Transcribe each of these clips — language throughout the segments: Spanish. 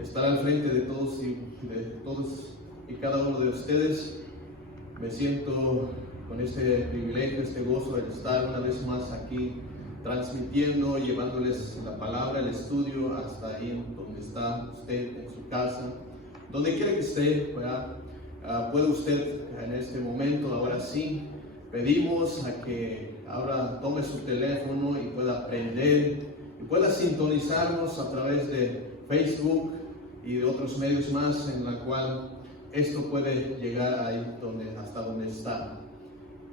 estar al frente de todos y cada uno de ustedes. Me siento con este privilegio, este gozo de estar una vez más aquí transmitiendo, llevándoles la palabra, el estudio hasta ahí donde está usted, en su casa, donde quiera que esté, ¿verdad? Puede usted en este momento, ahora sí, pedimos a que ahora tome su teléfono y pueda aprender y pueda sintonizarnos a través de Facebook y de otros medios más en la cual esto puede llegar ahí hasta donde está.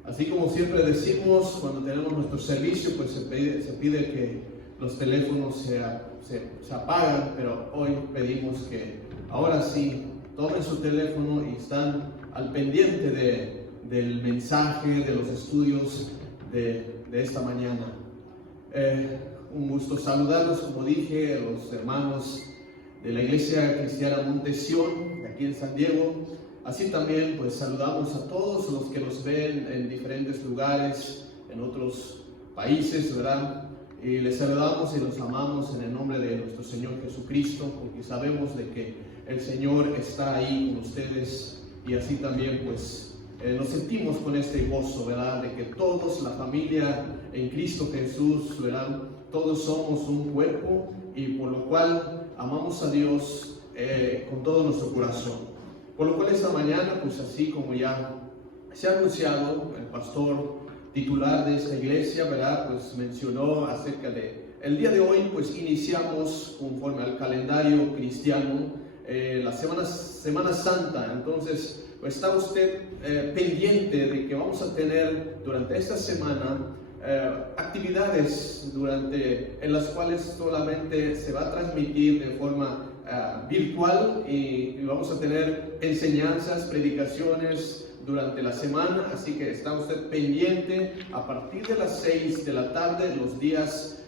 Así como siempre decimos, cuando tenemos nuestro servicio, pues se pide que los teléfonos se apagan, pero hoy pedimos que ahora sí tomen su teléfono y están al pendiente del mensaje, de los estudios de esta mañana. Un gusto saludarlos, como dije, a los hermanos de la Iglesia Cristiana Montesión, aquí en San Diego. Así también pues saludamos a todos los que nos ven en diferentes lugares, en otros países, ¿verdad? Y les saludamos y los amamos en el nombre de nuestro Señor Jesucristo, porque sabemos de que el Señor está ahí con ustedes, y así también pues nos sentimos con este gozo, ¿verdad? De que todos, la familia en Cristo Jesús, ¿verdad? Todos somos un cuerpo, y por lo cual amamos a Dios con todo nuestro corazón. Por lo cual esta mañana, pues así como ya se ha anunciado, el pastor titular de esta iglesia, ¿verdad? Pues mencionó acerca de el día de hoy, pues iniciamos conforme al calendario cristiano la Semana Santa. Entonces, pues está usted pendiente de que vamos a tener durante esta semana actividades en las cuales solamente se va a transmitir de forma virtual, y vamos a tener enseñanzas, predicaciones durante la semana. Así que está usted pendiente. A partir de las 6 de la tarde, los días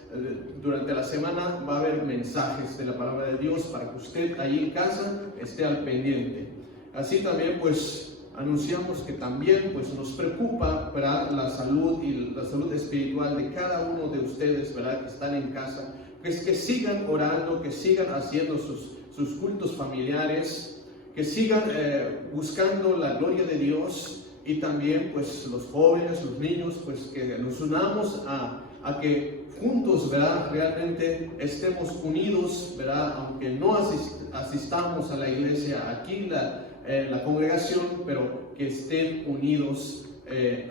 durante la semana, va a haber mensajes de la palabra de Dios para que usted ahí en casa esté al pendiente. Así también pues anunciamos que también pues nos preocupa, ¿verdad?, la salud y la salud espiritual de cada uno de ustedes, ¿verdad?, que están en casa. Pues que sigan orando, que sigan haciendo sus cultos familiares, que sigan buscando la gloria de Dios, y también pues los jóvenes, los niños, pues que nos unamos a que juntos, ¿verdad?, realmente estemos unidos, ¿verdad?, aunque no asistamos a la iglesia aquí, la congregación, pero que estén unidos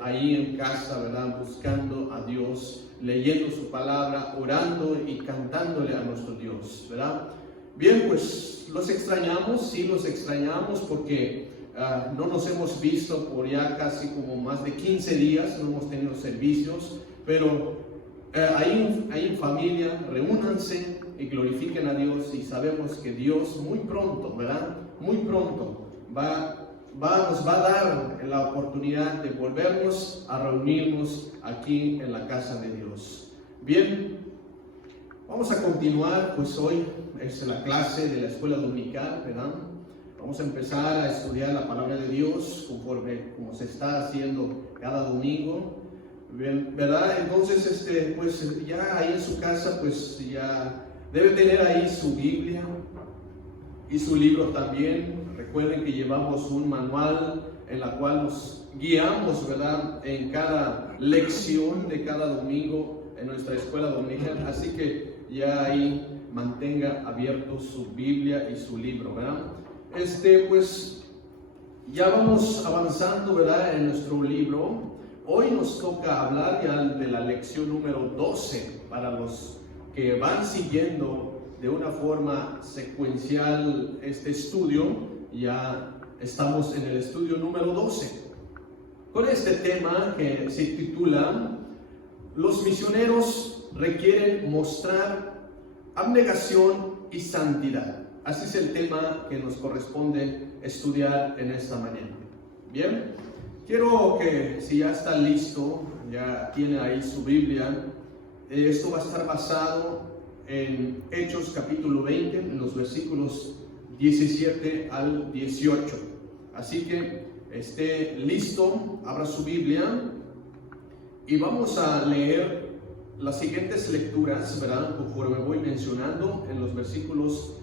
ahí en casa, ¿verdad?, buscando a Dios, leyendo su palabra, orando y cantándole a nuestro Dios, ¿verdad? Bien, pues los extrañamos, sí los extrañamos, porque no nos hemos visto por ya casi como más de 15 días, no hemos tenido servicios, pero ahí en familia, reúnanse y glorifiquen a Dios, y sabemos que Dios muy pronto, ¿verdad?, muy pronto nos va a dar la oportunidad de volvernos a reunirnos aquí en la casa de Dios. Bien, vamos a continuar, pues hoy es la clase de la escuela dominical, ¿verdad? Vamos a empezar a estudiar la palabra de Dios como se está haciendo cada domingo, ¿verdad? Entonces, pues ya ahí en su casa, pues ya debe tener ahí su Biblia y su libro también. Recuerden que llevamos un manual en la cual nos guiamos, ¿verdad?, en cada lección de cada domingo en nuestra escuela dominical. Así que ya ahí mantenga abierto su Biblia y su libro, ¿verdad? Pues ya vamos avanzando, ¿verdad?, en nuestro libro. Hoy nos toca hablar ya de la lección número 12. Para los que van siguiendo de una forma secuencial este estudio, ya estamos en el estudio número 12, con este tema que se titula Los misioneros requieren mostrar abnegación y santidad. Así es el tema que nos corresponde estudiar en esta mañana. Bien, quiero que, si ya está listo, ya tiene ahí su Biblia, esto va a estar basado en Hechos capítulo 20, en los versículos 17 al 18. Así que esté listo, abra su Biblia y vamos a leer las siguientes lecturas, ¿verdad?, conforme voy mencionando en los versículos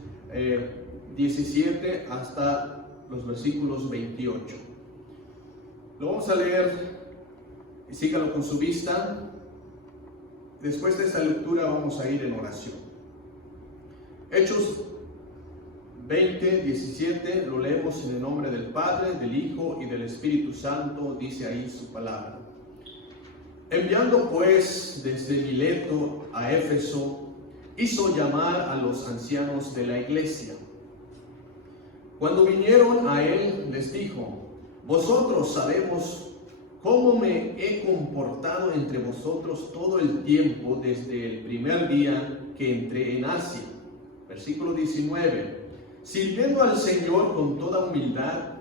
17 hasta los versículos 28. Lo vamos a leer y sígalo con su vista. Después de esta lectura vamos a ir en oración. Hechos 20, 17, lo leemos en el nombre del Padre, del Hijo y del Espíritu Santo, dice ahí su palabra. Enviando pues desde Mileto a Éfeso, hizo llamar a los ancianos de la iglesia. Cuando vinieron a él, les dijo: vosotros sabemos cómo me he comportado entre vosotros todo el tiempo desde el primer día que entré en Asia. Versículo 19. Sirviendo al Señor con toda humildad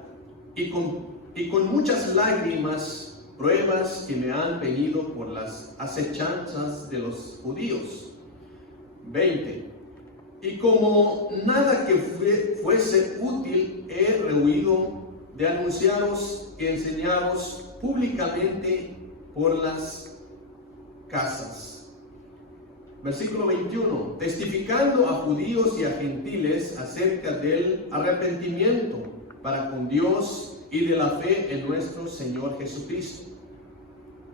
y con muchas lágrimas, pruebas que me han venido por las acechanzas de los judíos. 20. Y como nada que fuese útil, he rehuido de anunciaros y enseñaros públicamente por las casas. Versículo 21, testificando a judíos y a gentiles acerca del arrepentimiento para con Dios y de la fe en nuestro Señor Jesucristo.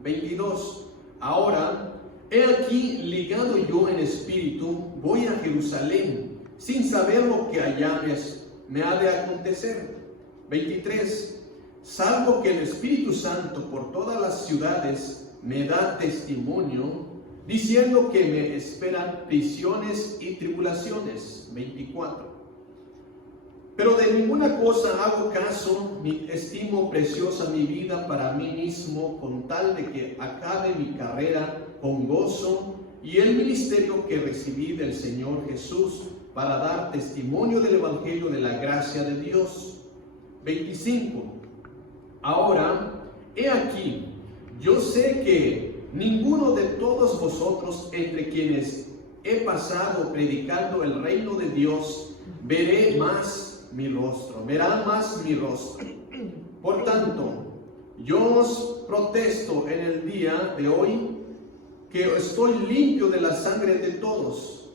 22, ahora, he aquí ligado yo en espíritu, voy a Jerusalén, sin saber lo que allá me ha de acontecer. 23, salvo que el Espíritu Santo por todas las ciudades me da testimonio, diciendo que me esperan prisiones y tribulaciones. 24. Pero de ninguna cosa hago caso, ni estimo preciosa mi vida para mí mismo, con tal de que acabe mi carrera con gozo y el ministerio que recibí del Señor Jesús, para dar testimonio del Evangelio de la gracia de Dios. 25. Ahora, he aquí, yo sé que ninguno de todos vosotros, entre quienes he pasado predicando el reino de Dios, verá más mi rostro. Por tanto, yo os protesto en el día de hoy que estoy limpio de la sangre de todos.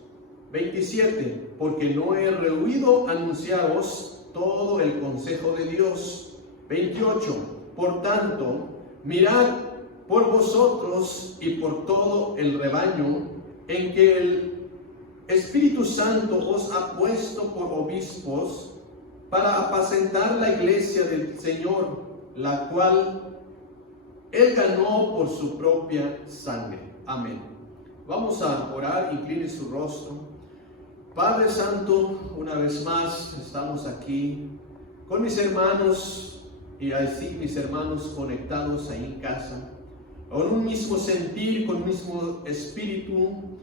27. Porque no he rehuido anunciaros todo el consejo de Dios. 28. Por tanto, mirad por vosotros y por todo el rebaño en que el Espíritu Santo os ha puesto por obispos para apacentar la iglesia del Señor, la cual Él ganó por su propia sangre. Amén. Vamos a orar, incline su rostro. Padre Santo, una vez más estamos aquí con mis hermanos y así mis hermanos conectados ahí en casa, con un mismo sentir, con un mismo espíritu.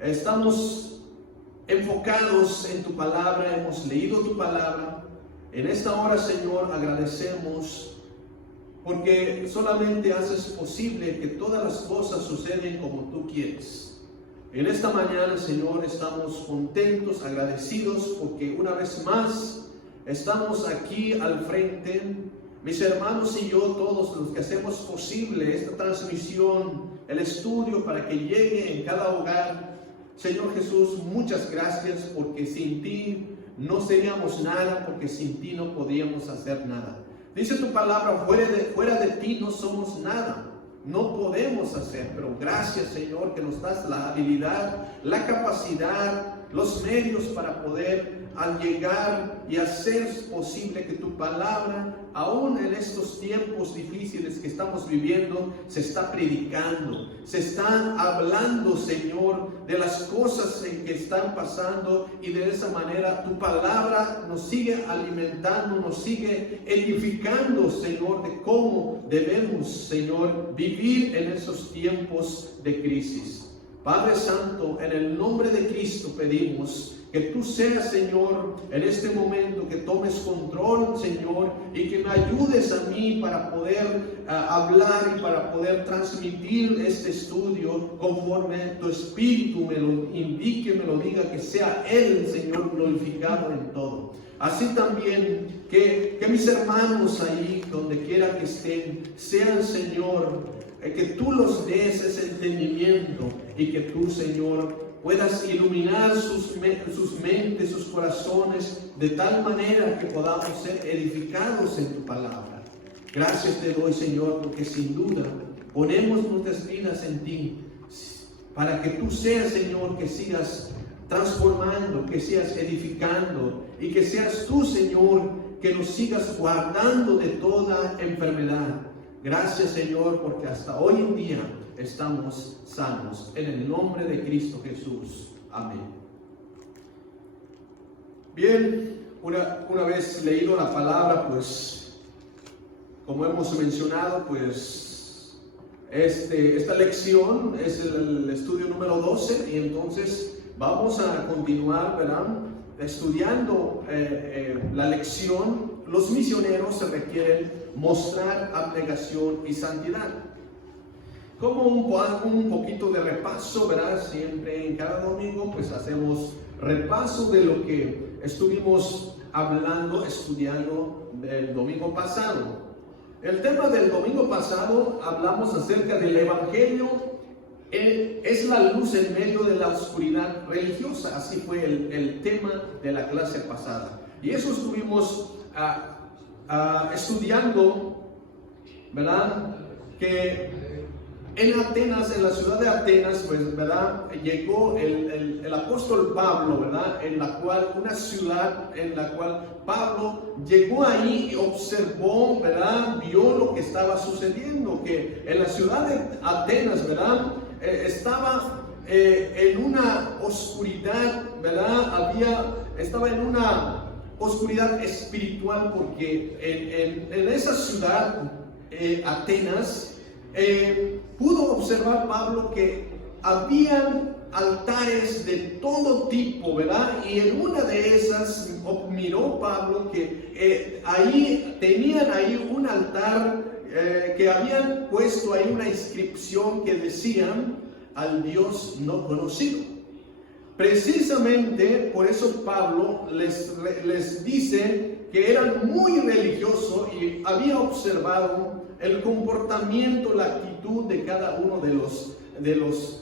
Estamos enfocados en tu palabra, hemos leído tu palabra. En esta hora, Señor, agradecemos porque solamente haces posible que todas las cosas suceden como tú quieres. En esta mañana, Señor, estamos contentos, agradecidos, porque una vez más estamos aquí al frente, mis hermanos y yo, todos los que hacemos posible esta transmisión, el estudio para que llegue en cada hogar. Señor Jesús, muchas gracias, porque sin ti no seríamos nada, porque sin ti no podríamos hacer nada. Dice tu palabra, fuera de ti no somos nada, no podemos hacer, pero gracias, Señor, que nos das la habilidad, la capacidad, los medios para poder al llegar y hacer posible que tu palabra, aún en estos tiempos difíciles que estamos viviendo, se está predicando, se está hablando, Señor, de las cosas en que están pasando, y de esa manera tu palabra nos sigue alimentando, nos sigue edificando, Señor, de cómo debemos, Señor, vivir en esos tiempos de crisis. Padre Santo, en el nombre de Cristo pedimos que tú seas, Señor, en este momento, que tomes control, Señor, y que me ayudes a mí para poder hablar y para poder transmitir este estudio conforme tu Espíritu me lo indique, me lo diga, que sea Él, Señor, glorificado en todo. Así también que mis hermanos ahí, donde quiera que estén, sean, Señor, que tú los des ese entendimiento, y que tú, Señor, puedas iluminar sus mentes, sus corazones, de tal manera que podamos ser edificados en tu palabra. Gracias te doy, Señor, porque sin duda ponemos nuestras vidas en ti, para que tú seas, Señor, que sigas transformando, que seas edificando, y que seas tú, Señor, que nos sigas guardando de toda enfermedad. Gracias, Señor, porque hasta hoy en día estamos sanos. En el nombre de Cristo Jesús. Amén. Bien, una vez leído la palabra, pues, como hemos mencionado, pues, esta lección es el estudio número 12, y entonces vamos a continuar, ¿verdad?, estudiando la lección. Los misioneros se requieren mostrar abnegación y santidad. Como un poquito de repaso, ¿verdad? Siempre en cada domingo pues hacemos repaso de lo que estuvimos hablando, estudiando del domingo pasado. El tema del domingo pasado hablamos acerca del Evangelio. Es la luz en medio de la oscuridad religiosa. Así fue el tema de la clase pasada. Y eso estuvimos estudiando, ¿verdad? Que en Atenas, en la ciudad de Atenas, pues, ¿verdad?, llegó el apóstol Pablo, ¿verdad?, una ciudad en la cual Pablo llegó ahí y observó, ¿verdad?, vio lo que estaba sucediendo, que en la ciudad de Atenas, ¿verdad?, estaba en una oscuridad, ¿verdad?, estaba en una oscuridad espiritual, porque en esa ciudad, Atenas, pudo observar Pablo que habían altares de todo tipo, ¿verdad? Y en una de esas miró Pablo que tenían ahí un altar, que habían puesto ahí una inscripción que decían: al Dios no conocido. Precisamente por eso Pablo les dice que eran muy religiosos y había observado el comportamiento, la actitud de cada uno de los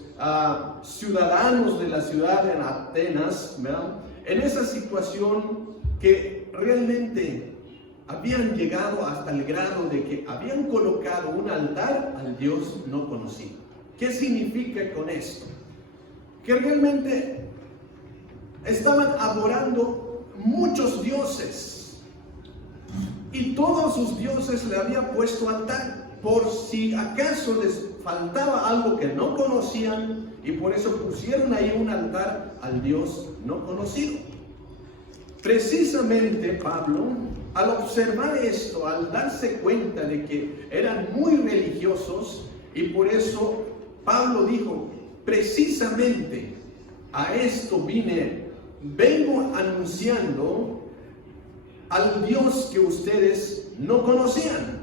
ciudadanos de la ciudad de Atenas, ¿verdad?, en esa situación, que realmente habían llegado hasta el grado de que habían colocado un altar al Dios no conocido. ¿Qué significa con esto? Que realmente estaban adorando muchos dioses, y todos sus dioses le habían puesto altar, por si acaso les faltaba algo que no conocían, y por eso pusieron ahí un altar al Dios no conocido. Precisamente Pablo, al observar esto, al darse cuenta de que eran muy religiosos, y por eso Pablo dijo: precisamente a esto vengo anunciando al Dios que ustedes no conocían.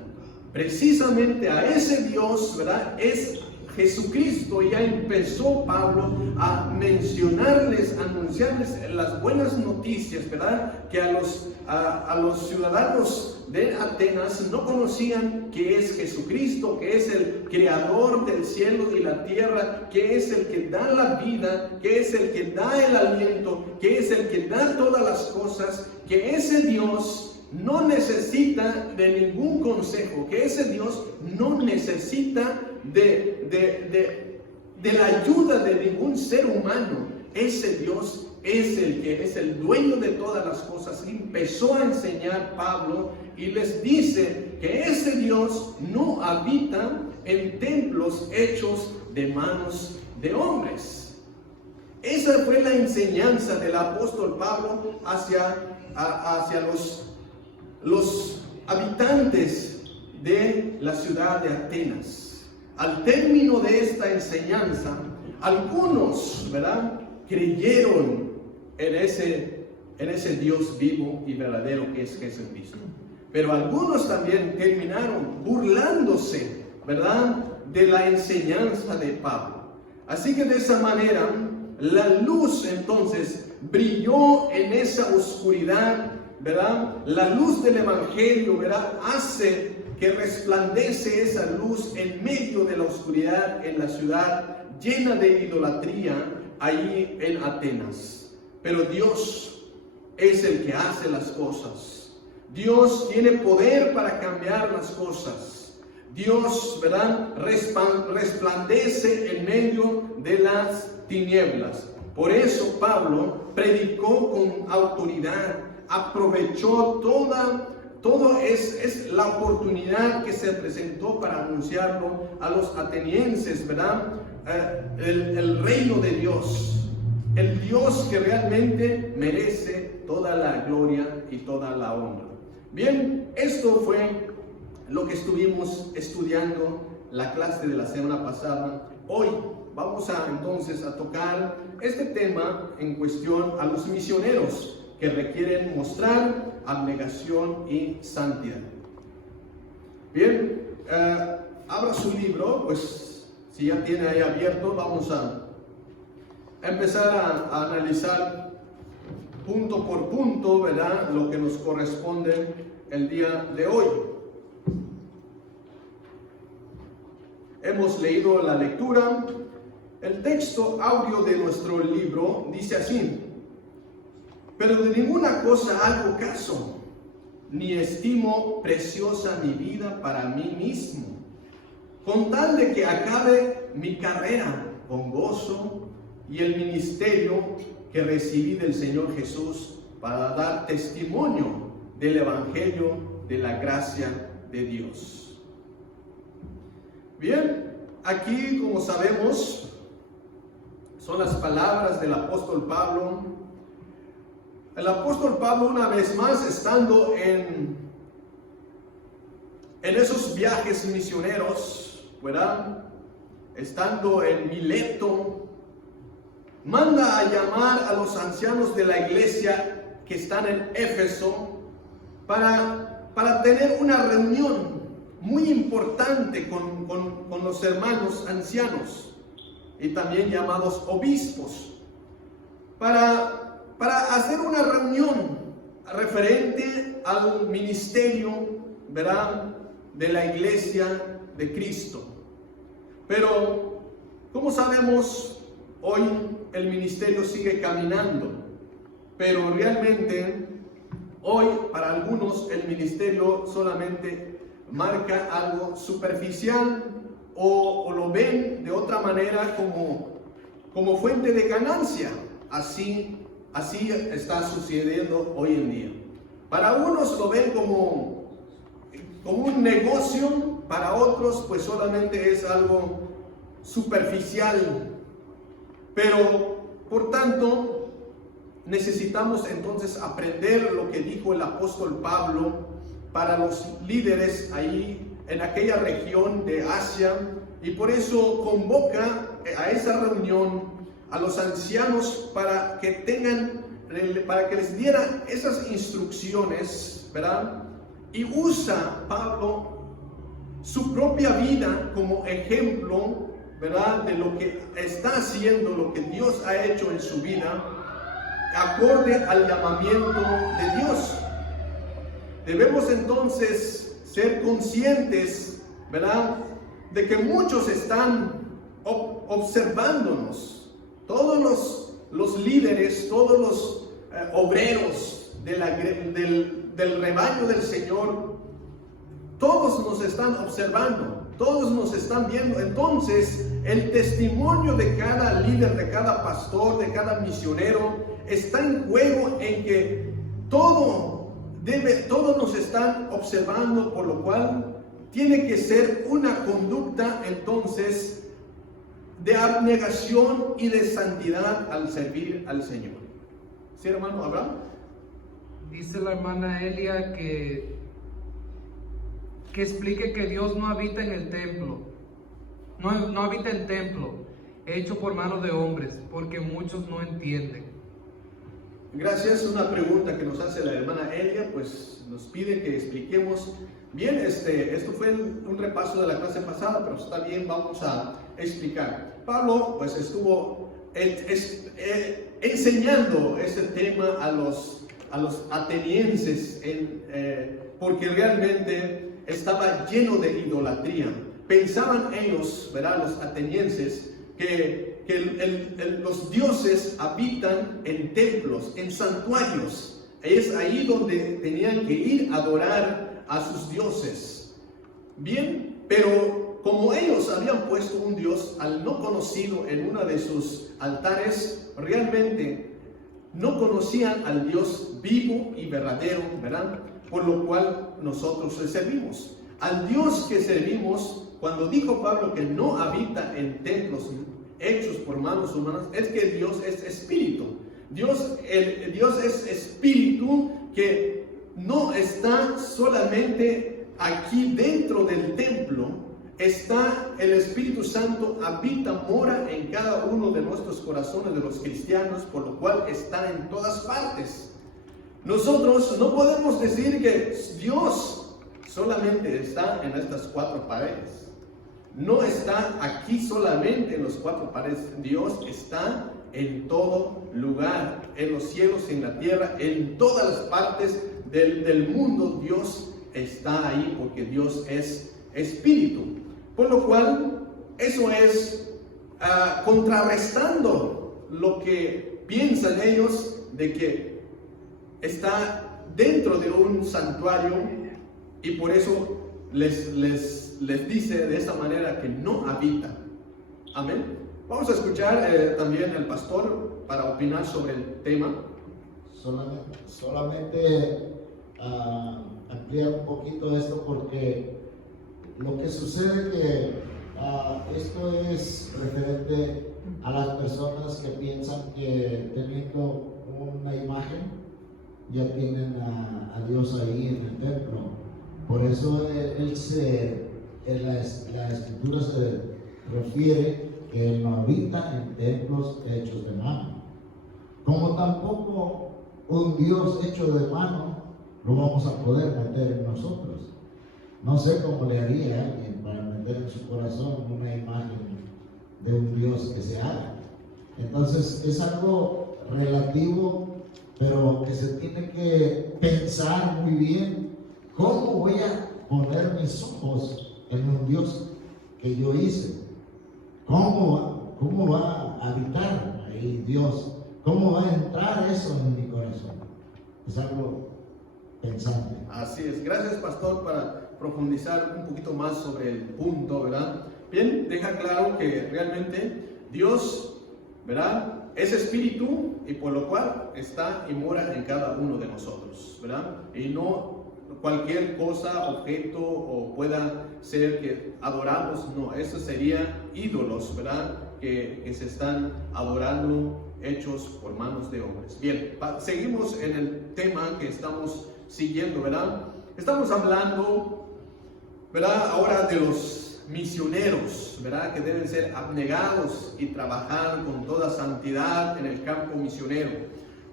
Precisamente a ese Dios, ¿verdad?, es Jesucristo. Y ya empezó Pablo a mencionarles, a anunciarles las buenas noticias, ¿verdad?, que a los ciudadanos de Atenas no conocían, que es Jesucristo, que es el creador del cielo y la tierra, que es el que da la vida, que es el que da el aliento, que es el que da todas las cosas, que ese Dios no necesita de ningún consejo, que ese Dios no necesita de la ayuda de ningún ser humano. Ese Dios es el que es el dueño de todas las cosas. Y empezó a enseñar Pablo y les dice que ese Dios no habita en templos hechos de manos de hombres. Esa fue la enseñanza del apóstol Pablo hacia los habitantes de la ciudad de Atenas. Al término de esta enseñanza, algunos, ¿verdad?, creyeron en ese Dios vivo y verdadero que es Jesucristo. Pero algunos también terminaron burlándose, ¿verdad?, de la enseñanza de Pablo. Así que de esa manera, la luz entonces brilló en esa oscuridad, ¿verdad? La luz del Evangelio, ¿verdad?, hace que resplandece esa luz en medio de la oscuridad en la ciudad llena de idolatría, ahí en Atenas. Pero Dios es el que hace las cosas. Dios tiene poder para cambiar las cosas. Dios, ¿verdad?, resplandece en medio de las tinieblas. Por eso Pablo predicó con autoridad, aprovechó todo es la oportunidad que se presentó para anunciarlo a los atenienses, ¿verdad? El reino de Dios, el Dios que realmente merece toda la gloria y toda la honra. Bien, esto fue lo que estuvimos estudiando la clase de la semana pasada. Hoy vamos entonces a tocar este tema en cuestión a los misioneros que requieren mostrar abnegación y santidad. Bien, abra su libro, pues si ya tiene ahí abierto, vamos a empezar a analizar punto por punto, ¿verdad?, lo que nos corresponde el día de hoy. Hemos leído la lectura. El texto audio de nuestro libro dice así: pero de ninguna cosa hago caso, ni estimo preciosa mi vida para mí mismo, con tal de que acabe mi carrera con gozo y el ministerio que recibí del Señor Jesús para dar testimonio del Evangelio de la gracia de Dios. Bien, aquí, como sabemos, son las palabras del apóstol Pablo. El apóstol Pablo, una vez más, estando en esos viajes misioneros, ¿verdad?, estando en Mileto, manda a llamar a los ancianos de la iglesia que están en Éfeso para tener una reunión muy importante con los hermanos ancianos y también llamados obispos, para hacer una reunión referente al ministerio, ¿verdad?, de la iglesia de Cristo. Pero, como sabemos, hoy el ministerio sigue caminando, pero realmente hoy para algunos el ministerio solamente marca algo superficial o lo ven de otra manera como fuente de ganancia. Así está sucediendo hoy en día. Para unos lo ven como un negocio, para otros pues solamente es algo superficial. Pero por tanto necesitamos entonces aprender lo que dijo el apóstol Pablo para los líderes ahí en aquella región de Asia, y por eso convoca a esa reunión a los ancianos para que les diera esas instrucciones, ¿verdad? Y usa Pablo su propia vida como ejemplo, ¿verdad?, de lo que está haciendo, lo que Dios ha hecho en su vida, acorde al llamamiento de Dios. Debemos entonces ser conscientes, ¿verdad?, de que muchos están observándonos. Todos los líderes, todos los obreros del rebaño del Señor, todos nos están observando, todos nos están viendo. Entonces, el testimonio de cada líder, de cada pastor, de cada misionero, está en juego, en que todos nos están observando, por lo cual tiene que ser una conducta entonces de abnegación y de santidad al servir al Señor. ¿Sí, hermano Abraham? Dice la hermana Elia que explique que Dios no habita en el templo, no habita en templo hecho por manos de hombres, porque muchos no entienden. Gracias. Una pregunta que nos hace la hermana Elia, pues nos pide que expliquemos bien. Esto fue un repaso de la clase pasada, pero está bien, vamos a explicar. Pablo pues estuvo enseñando este tema a los atenienses, porque realmente estaba lleno de idolatría. Pensaban ellos, ¿verdad?, los atenienses, que los dioses habitan en templos, en santuarios. Es ahí donde tenían que ir a adorar a sus dioses. Bien, pero como ellos habían puesto un dios al no conocido en uno de sus altares, realmente no conocían al Dios vivo y verdadero, ¿verdad? Por lo cual nosotros le servimos. Al Dios que servimos, cuando dijo Pablo que no habita en templos hechos por manos humanas, es que Dios es espíritu. Dios es espíritu que no está solamente aquí dentro del templo. Está el Espíritu Santo, habita, mora en cada uno de nuestros corazones de los cristianos, por lo cual está en todas partes. Nosotros no podemos decir que Dios solamente está en estas cuatro paredes. No está aquí solamente en las cuatro paredes. Dios está en todo lugar, en los cielos, en la tierra, en todas las partes del mundo. Dios está ahí porque Dios es espíritu. Por lo cual, eso es contrarrestando lo que piensan ellos de que está dentro de un santuario, y por eso les dice de esa manera que no habita. Amén. Vamos a escuchar también al pastor para opinar sobre el tema. Solamente ampliar un poquito esto, porque lo que sucede que esto es referente a las personas que piensan que teniendo una imagen ya tienen a Dios ahí en el templo. Por eso en la escritura se refiere que Él no habita en templos hechos de mano. Como tampoco un Dios hecho de mano lo vamos a poder meter en nosotros. No sé cómo le haría a alguien para meter en su corazón una imagen de un Dios que se haga. Entonces es algo relativo, pero que se tiene que pensar muy bien. ¿Cómo voy a poner mis ojos en un Dios que yo hice? ¿Cómo va a habitar ahí Dios? ¿Cómo va a entrar eso en mi corazón? Es algo pensante. Así es. Gracias, pastor, para profundizar un poquito más sobre el punto, ¿verdad? Bien, deja claro que realmente Dios, ¿verdad?, es espíritu, y por lo cual está y mora en cada uno de nosotros, ¿verdad? Y no cualquier cosa, objeto o pueda ser que adoramos, no, eso sería ídolos, ¿verdad?, que se están adorando, hechos por manos de hombres. Bien, seguimos en el tema que estamos siguiendo, ¿verdad? Estamos hablando, ¿verdad?, ahora de los misioneros, ¿verdad?, que deben ser abnegados y trabajar con toda santidad en el campo misionero.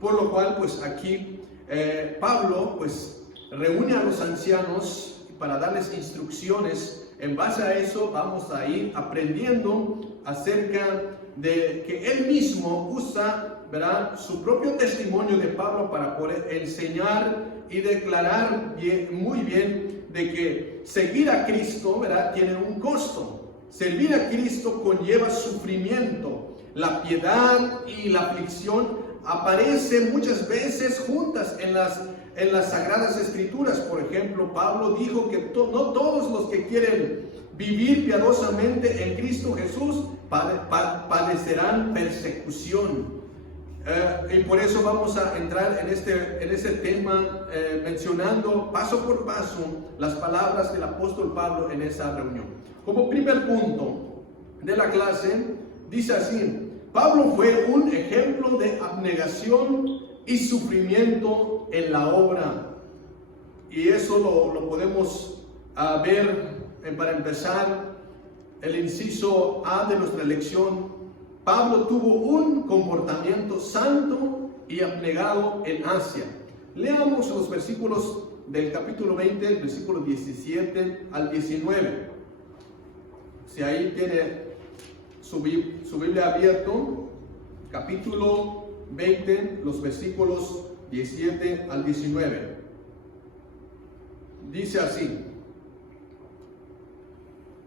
Por lo cual, pues aquí Pablo, pues reúne a los ancianos para darles instrucciones. En base a eso vamos a ir aprendiendo acerca de que él mismo usa, ¿verdad?, su propio testimonio de Pablo para poder enseñar y declarar muy bien de que seguir a Cristo, ¿verdad?, tiene un costo. Servir a Cristo conlleva sufrimiento. La piedad y la aflicción aparecen muchas veces juntas en las Sagradas Escrituras. Por ejemplo, Pablo dijo que no todos los que quieren vivir piadosamente en Cristo Jesús padecerán persecución. Y por eso vamos a entrar en este tema mencionando paso por paso las palabras del apóstol Pablo en esa reunión. Como primer punto de la clase, dice así: Pablo fue un ejemplo de abnegación y sufrimiento en la obra. Y eso lo podemos ver para empezar el inciso A de nuestra lección. Pablo tuvo un comportamiento santo y abnegado en Asia. Leamos los versículos del capítulo 20, el versículo 17 al 19. Si ahí tiene su Biblia abierto, capítulo 20, los versículos 17 al 19. Dice así: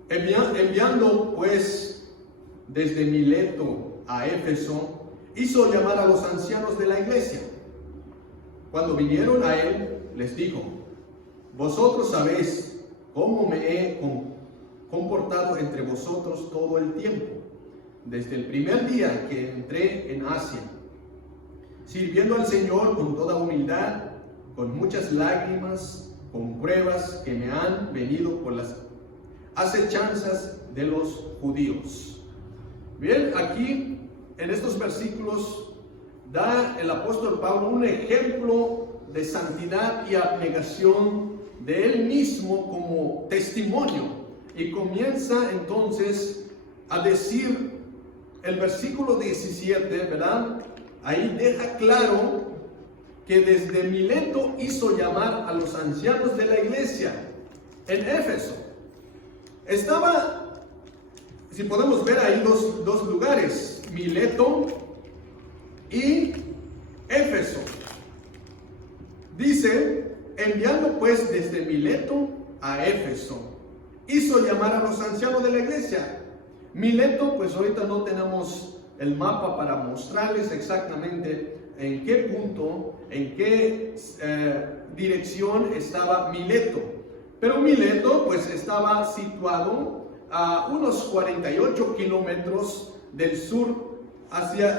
enviando pues desde Mileto a Éfeso, hizo llamar a los ancianos de la iglesia. Cuando vinieron a él, les dijo: vosotros sabéis cómo me he comportado entre vosotros todo el tiempo, desde el primer día que entré en Asia, sirviendo al Señor con toda humildad, con muchas lágrimas, con pruebas que me han venido por las acechanzas de los judíos. Bien, aquí en estos versículos da el apóstol Pablo un ejemplo de santidad y abnegación de él mismo como testimonio, y comienza entonces a decir el versículo 17, ¿verdad? Ahí deja claro que desde Mileto hizo llamar a los ancianos de la iglesia en Éfeso. Estaba, si podemos ver ahí dos lugares, Mileto y Éfeso. Dice: enviando pues desde Mileto a Éfeso, hizo llamar a los ancianos de la iglesia. Mileto, pues ahorita no tenemos el mapa para mostrarles exactamente en qué punto, en qué dirección estaba Mileto. Pero Mileto pues estaba situado a unos 48 kilómetros del sur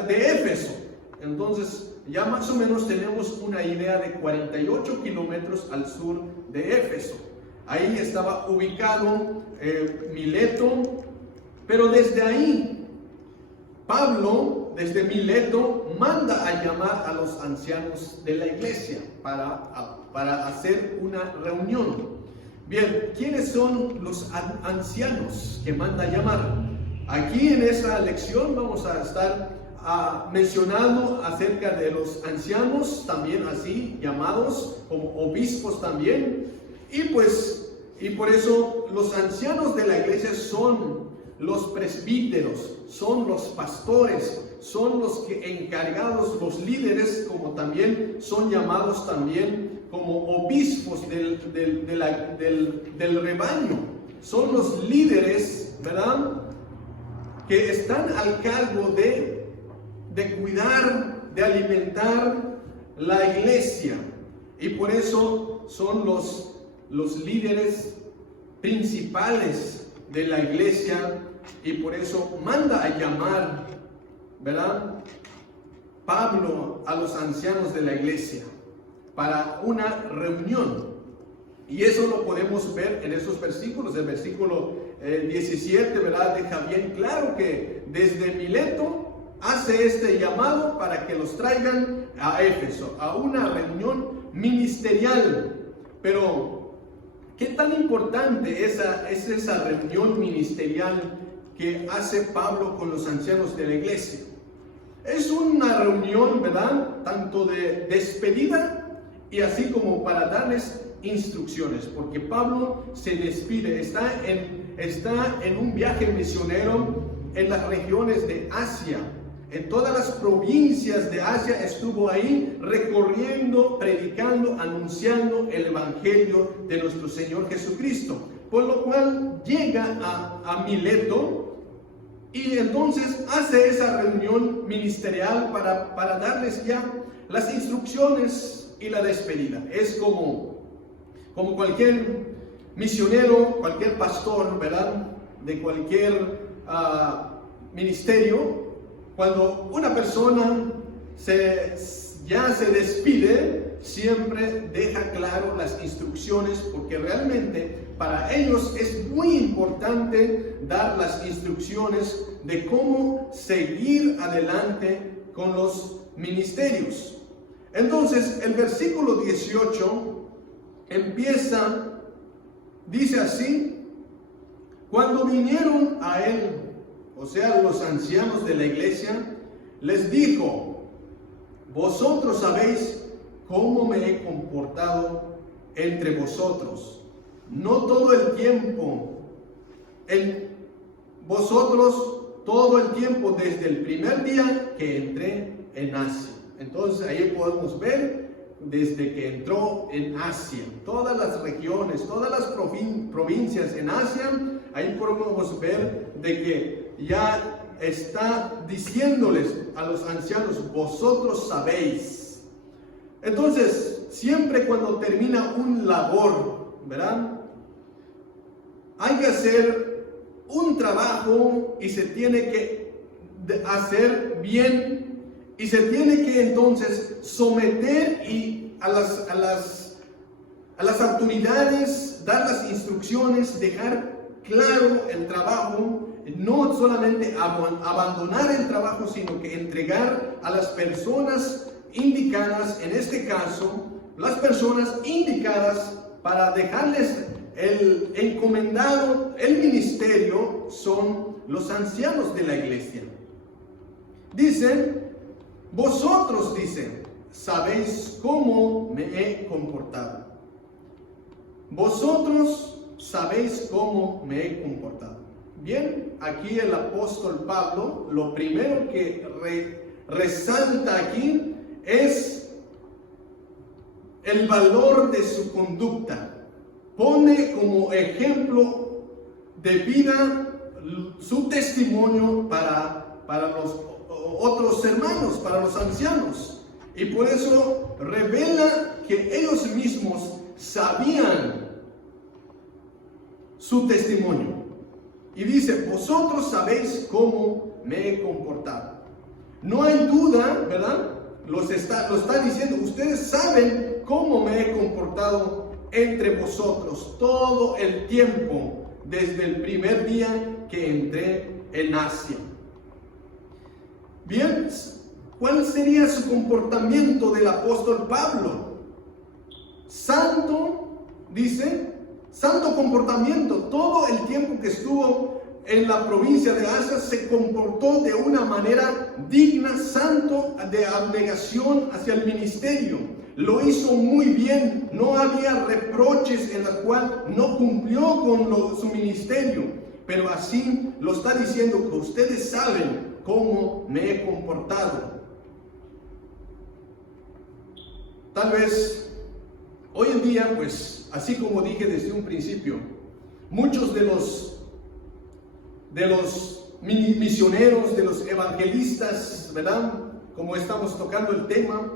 de Éfeso. Entonces ya más o menos tenemos una idea de 48 kilómetros al sur de Éfeso. Ahí estaba ubicado Mileto, pero desde ahí Pablo, desde Mileto, manda a llamar a los ancianos de la iglesia para hacer una reunión. Bien, ¿quiénes son los ancianos que manda a llamar? Aquí en esta lección vamos a estar mencionando acerca de los ancianos, también así llamados como obispos también. Y por eso los ancianos de la iglesia son los presbíteros, son los pastores, son los encargados, los líderes, como también son llamados también como obispos del rebaño. Son los líderes, ¿verdad?, que están al cargo de cuidar, de alimentar la iglesia. Y por eso son los líderes principales de la iglesia, y por eso manda a llamar, ¿verdad?, Pablo a los ancianos de la iglesia para una reunión. Y eso lo podemos ver en esos versículos. El versículo 17, ¿verdad?, deja bien claro que desde Mileto hace este llamado para que los traigan a Éfeso, a una reunión ministerial. Pero ¿qué tan importante es esa reunión ministerial que hace Pablo con los ancianos de la iglesia? Es una reunión, ¿verdad?, tanto de despedida y así como para darles instrucciones, porque Pablo se despide, está en un viaje misionero en las regiones de Asia. En todas las provincias de Asia estuvo ahí recorriendo, predicando, anunciando el evangelio de nuestro Señor Jesucristo. Por lo cual llega a Mileto y entonces hace esa reunión ministerial para darles ya las instrucciones y la despedida. Es como cualquier misionero, cualquier pastor, ¿verdad?, de cualquier ministerio. Cuando una persona ya se despide, siempre deja claro las instrucciones, porque realmente para ellos es muy importante dar las instrucciones de cómo seguir adelante con los ministerios. Entonces, el versículo 18 dice así: cuando vinieron a él, o sea, los ancianos de la iglesia, les dijo: vosotros sabéis cómo me he comportado entre vosotros, no todo el tiempo, vosotros todo el tiempo desde el primer día que entré en Asia. Entonces ahí podemos ver desde que entró en Asia, todas las regiones, todas las provincias en Asia. Ahí podemos ver de que ya está diciéndoles a los ancianos, vosotros sabéis. Entonces, siempre cuando termina un labor, ¿verdad? Hay que hacer un trabajo y se tiene que hacer bien y se tiene que entonces someter a las autoridades, dar las instrucciones, dejar claro el trabajo, no solamente abandonar el trabajo, sino que entregar a las personas indicadas, en este caso, las personas indicadas para dejarles el encomendado, el ministerio, son los ancianos de la iglesia. Dicen, vosotros, dicen, sabéis cómo me he comportado. Vosotros sabéis cómo me he comportado. Bien, aquí el apóstol Pablo, lo primero que resalta aquí es el valor de su conducta. Pone como ejemplo de vida su testimonio para los otros hermanos, para los ancianos. Y por eso revela que ellos mismos sabían su testimonio. Y dice, vosotros sabéis cómo me he comportado. No hay duda, ¿verdad? Lo está diciendo, ustedes saben cómo me he comportado entre vosotros todo el tiempo, desde el primer día que entré en Asia. Bien, ¿cuál sería su comportamiento del apóstol Pablo? Santo, dice, santo comportamiento. Todo el tiempo que estuvo en la provincia de Asia se comportó de una manera digna, santo, de abnegación hacia el ministerio. Lo hizo muy bien, no había reproches en los cuales no cumplió con su ministerio. Pero así lo está diciendo, que ustedes saben cómo me he comportado. Tal vez hoy en día, pues, así como dije desde un principio, muchos de los misioneros, de los evangelistas, ¿verdad? Como estamos tocando el tema,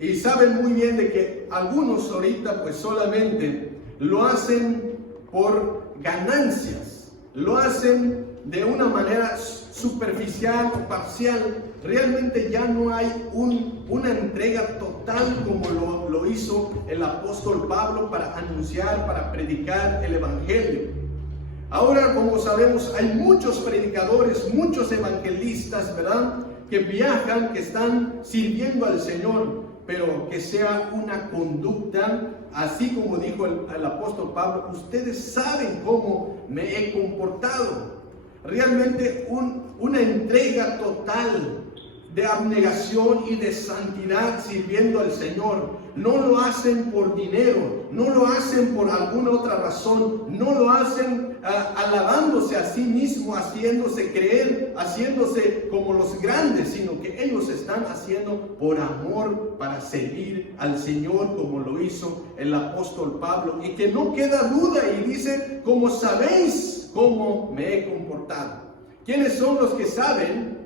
y saben muy bien de que algunos ahorita pues solamente lo hacen por ganancias, lo hacen de una manera superficial o parcial. Realmente ya no hay una entrega total como lo hizo el apóstol Pablo para anunciar, para predicar el evangelio. Ahora, como sabemos, hay muchos predicadores, muchos evangelistas, ¿verdad? Que viajan, que están sirviendo al Señor, pero que sea una conducta, así como dijo el apóstol Pablo, ustedes saben cómo me he comportado. Realmente una entrega total de abnegación y de santidad sirviendo al Señor. No lo hacen por dinero, no lo hacen por alguna otra razón, no lo hacen alabándose a sí mismo, haciéndose creer, haciéndose como los grandes, sino que ellos están haciendo por amor, para servir al Señor, como lo hizo el apóstol Pablo. Y que no queda duda, y dice, como sabéis cómo me he comportado. ¿Quiénes son los que saben?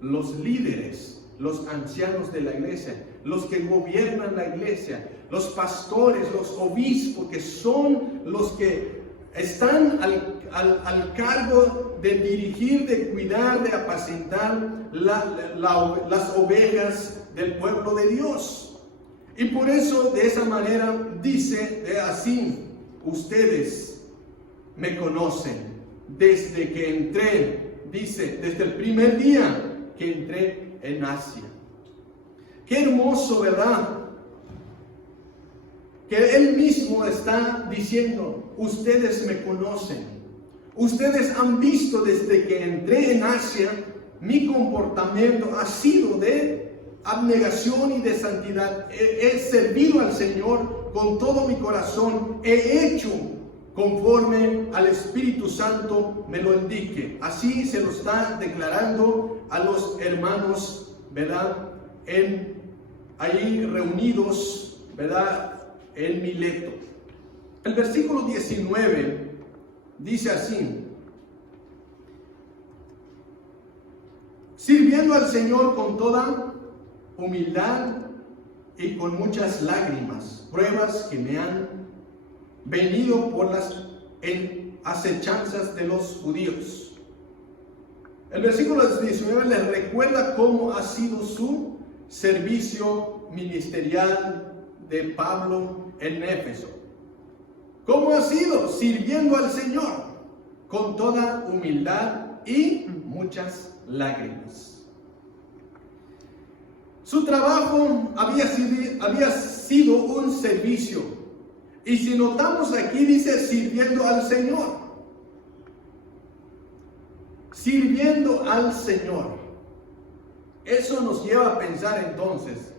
Los líderes, los ancianos de la iglesia, los que gobiernan la iglesia, los pastores, los obispos, que son los que están al cargo de dirigir, de cuidar, de apacentar las ovejas del pueblo de Dios. Y por eso, de esa manera, dice así, ustedes me conocen desde que entré, dice, desde el primer día que entré en Asia. Qué hermoso, ¿verdad? Que él mismo está diciendo, ustedes me conocen. Ustedes han visto desde que entré en Asia, mi comportamiento ha sido de abnegación y de santidad. He servido al Señor con todo mi corazón. He hecho conforme al Espíritu Santo me lo indique. Así se lo está declarando a los hermanos, ¿verdad? Ahí reunidos, ¿verdad? En Mileto. El versículo 19 dice así: sirviendo al Señor con toda humildad y con muchas lágrimas, pruebas que me han venido por las acechanzas de los judíos. El versículo 19 les recuerda cómo ha sido su servicio ministerial de Pablo en Éfeso. ¿Cómo ha sido? Sirviendo al Señor con toda humildad y muchas lágrimas. Su trabajo había sido un servicio. Y si notamos aquí dice sirviendo al Señor. Sirviendo al Señor. Eso nos lleva a pensar entonces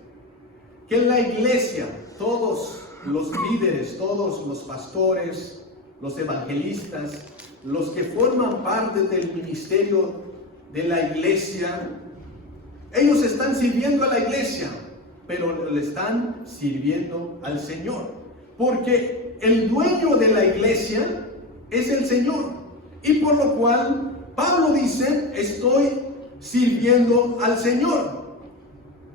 que en la iglesia todos los líderes, todos los pastores, los evangelistas, los que forman parte del ministerio de la iglesia, ellos están sirviendo a la iglesia, pero le están sirviendo al Señor, porque el dueño de la iglesia es el Señor, y por lo cual Pablo dice, estoy sirviendo al Señor.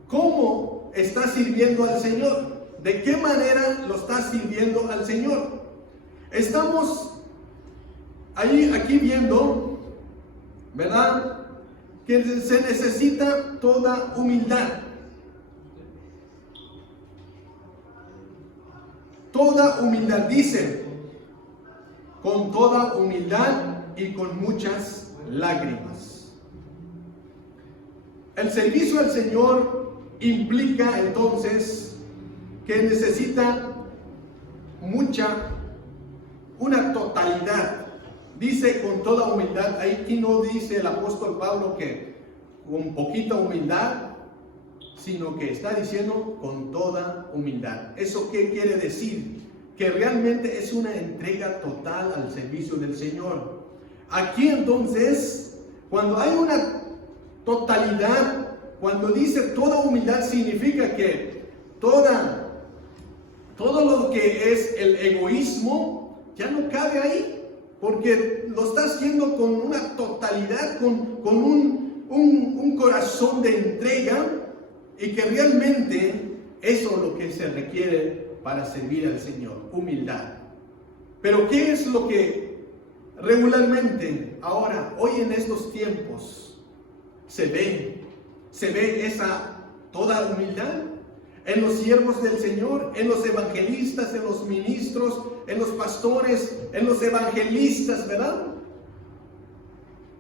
¿Cómo está sirviendo al Señor? ¿De qué manera lo está sirviendo al Señor? Estamos aquí viendo, ¿verdad? Que se necesita toda humildad. Toda humildad, dice, con toda humildad y con muchas lágrimas. El servicio al Señor implica entonces que necesita una totalidad. Dice con toda humildad, aquí no dice el apóstol Pablo que con poquita humildad, sino que está diciendo con toda humildad. ¿Eso qué quiere decir? Que realmente es una entrega total al servicio del Señor. Aquí entonces, cuando hay una totalidad, cuando dice toda humildad, significa que todo lo que es el egoísmo ya no cabe ahí, porque lo está haciendo con una totalidad, con un corazón de entrega, y que realmente eso es lo que se requiere para servir al Señor, humildad. Pero ¿qué es lo que regularmente ahora, hoy en estos tiempos, se ve esa toda humildad? En los siervos del Señor, en los evangelistas, en los ministros, en los pastores, en los evangelistas, ¿verdad?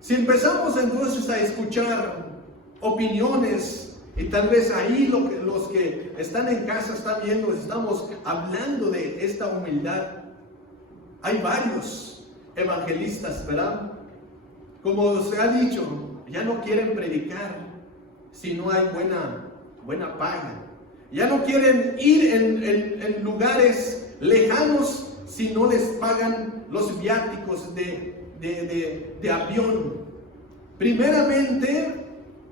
Si empezamos entonces a escuchar opiniones, y tal vez ahí los que están en casa están viendo, estamos hablando de esta humildad. Hay varios evangelistas, ¿verdad? Como se ha dicho, ya no quieren predicar si no hay buena paga. Ya no quieren ir en lugares lejanos si no les pagan los viáticos de avión. Primeramente,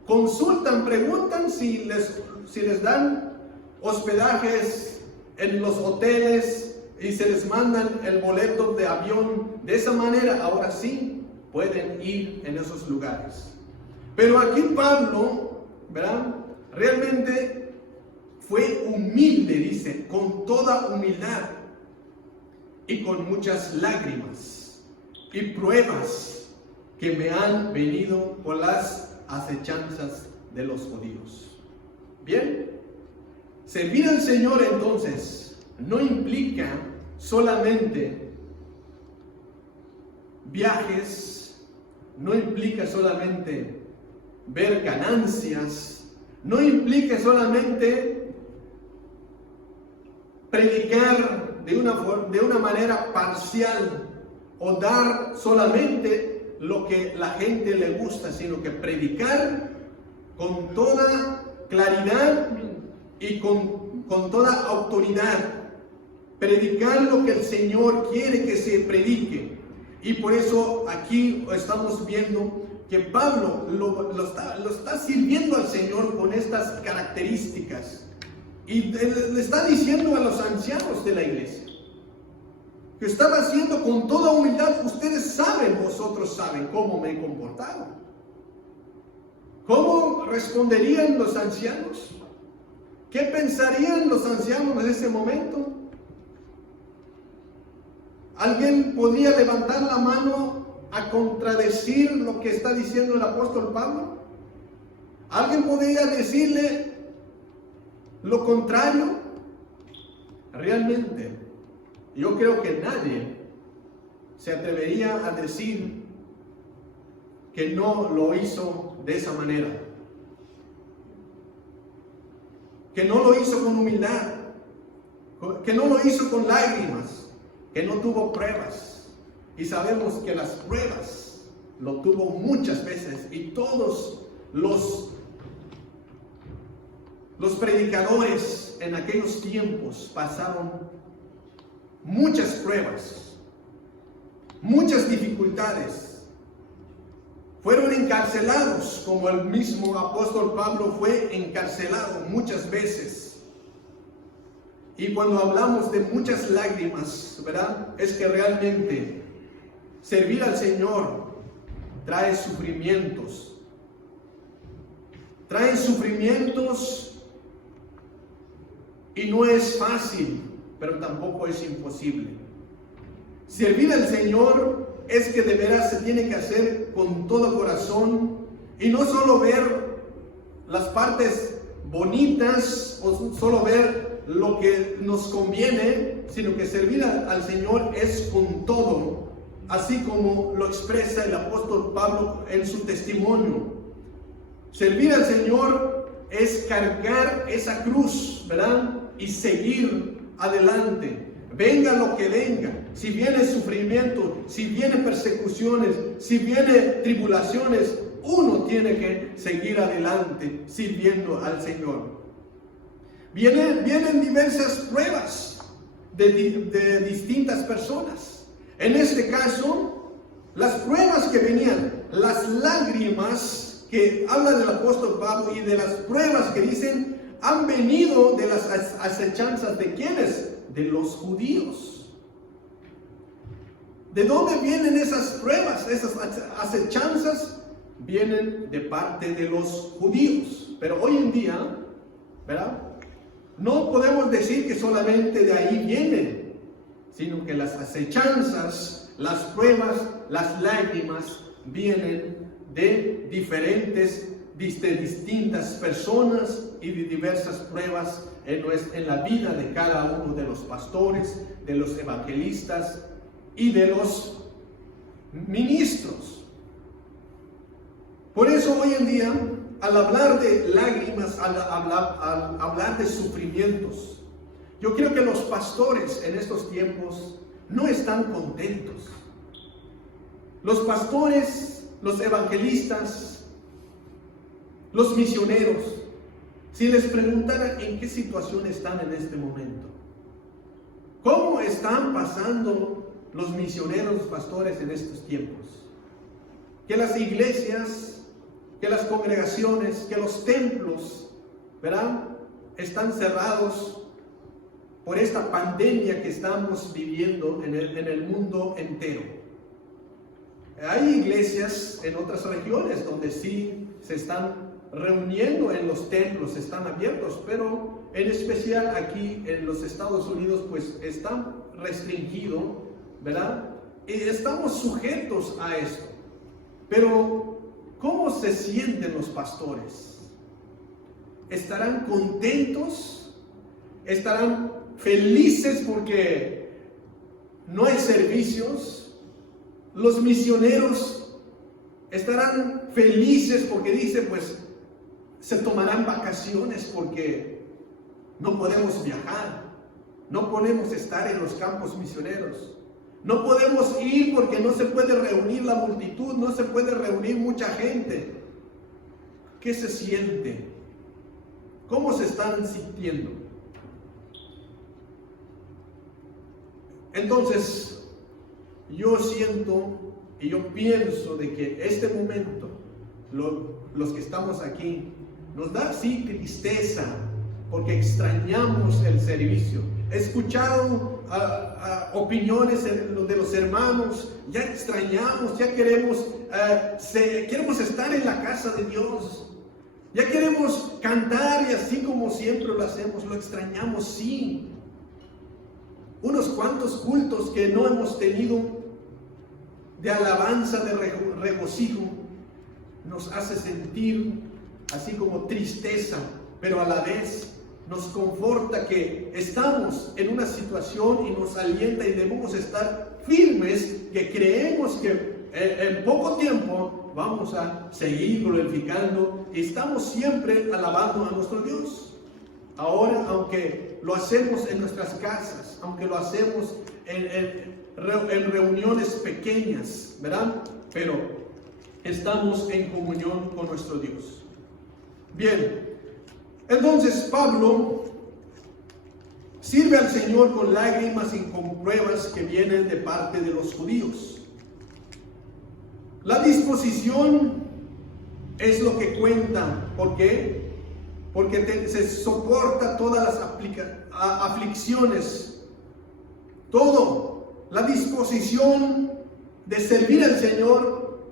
consultan, preguntan si les dan hospedajes en los hoteles y se les mandan el boleto de avión. De esa manera, ahora sí, pueden ir en esos lugares. Pero aquí Pablo, ¿verdad? Realmente fue humilde, dice, con toda humildad y con muchas lágrimas y pruebas que me han venido por las acechanzas de los judíos. Bien, servir al Señor entonces no implica solamente viajes, no implica solamente ver ganancias, no implica solamente predicar de una manera parcial o dar solamente lo que la gente le gusta, sino que predicar con toda claridad y con toda autoridad. Predicar lo que el Señor quiere que se predique. Y por eso aquí estamos viendo que Pablo lo está sirviendo al Señor con estas características. Y le está diciendo a los ancianos de la iglesia que estaba haciendo con toda humildad. Ustedes saben, vosotros saben cómo me he comportado. ¿Cómo responderían los ancianos? ¿Qué pensarían los ancianos en ese momento? ¿Alguien podría levantar la mano a contradecir lo que está diciendo el apóstol Pablo? ¿Alguien podría decirle lo contrario? Realmente, yo creo que nadie se atrevería a decir que no lo hizo de esa manera, que no lo hizo con humildad, que no lo hizo con lágrimas, que no tuvo pruebas. Y sabemos que las pruebas lo tuvo muchas veces, y todos los predicadores en aquellos tiempos pasaron muchas pruebas, muchas dificultades. Fueron encarcelados, como el mismo apóstol Pablo fue encarcelado muchas veces. Y cuando hablamos de muchas lágrimas, ¿verdad? Es que realmente servir al Señor trae sufrimientos. Trae sufrimientos y no es fácil, pero tampoco es imposible. Servir al Señor es que de veras se tiene que hacer con todo corazón y no solo ver las partes bonitas o solo ver lo que nos conviene, sino que servir al Señor es con todo, así como lo expresa el apóstol Pablo en su testimonio. Servir al Señor es cargar esa cruz, ¿verdad? Y seguir adelante. Venga lo que venga, si viene sufrimiento, si viene persecuciones, si viene tribulaciones, uno tiene que seguir adelante sirviendo al Señor. Vienen diversas pruebas de distintas personas. En este caso, las pruebas que venían, las lágrimas que habla del apóstol Pablo y de las pruebas que dicen, han venido de las acechanzas de ¿quiénes? De los judíos. ¿De dónde vienen esas pruebas? Esas acechanzas vienen de parte de los judíos. Pero hoy en día, ¿verdad? No podemos decir que solamente de ahí vienen, sino que las acechanzas, las pruebas, las lágrimas vienen de distintas personas y de diversas pruebas en la vida de cada uno de los pastores, de los evangelistas y de los ministros. Por eso hoy en día, al hablar de lágrimas, al hablar de sufrimientos, yo creo que los pastores en estos tiempos no están contentos. Los pastores, los evangelistas, los misioneros, si les preguntara en qué situación están en este momento, ¿cómo están pasando los misioneros, los pastores en estos tiempos? Que las iglesias, que las congregaciones, que los templos, ¿verdad? Están cerrados por esta pandemia que estamos viviendo en el mundo entero. Hay iglesias en otras regiones donde sí se están reuniendo en los templos, están abiertos, pero en especial aquí en los Estados Unidos pues está restringido, ¿verdad? Y estamos sujetos a esto. Pero ¿cómo se sienten los pastores? ¿Estarán contentos? ¿Estarán felices porque no hay servicios? Los misioneros estarán felices porque dicen, pues, se tomarán vacaciones porque no podemos viajar, no podemos estar en los campos misioneros, no podemos ir porque no se puede reunir la multitud, no se puede reunir mucha gente. ¿Qué se siente? ¿Cómo se están sintiendo? Entonces, yo siento y yo pienso de que este momento, los que estamos aquí, nos da sí tristeza porque extrañamos el servicio. He escuchado opiniones de los hermanos, ya extrañamos, ya queremos estar en la casa de Dios, Ya queremos cantar y así como siempre lo hacemos, lo extrañamos, sí. Unos cuantos cultos que no hemos tenido de alabanza, de regocijo, nos hace sentir así como tristeza, pero a la vez nos conforta que estamos en una situación y nos alienta y debemos estar firmes, que creemos que en poco tiempo vamos a seguir glorificando y estamos siempre alabando a nuestro Dios. Ahora, aunque lo hacemos en nuestras casas, aunque lo hacemos en reuniones pequeñas, ¿verdad? Pero estamos en comunión con nuestro Dios. Bien, entonces Pablo sirve al Señor con lágrimas y con pruebas que vienen de parte de los judíos. La disposición es lo que cuenta. ¿Por qué? Porque se soporta todas las aflicciones. Todo. La disposición de servir al Señor,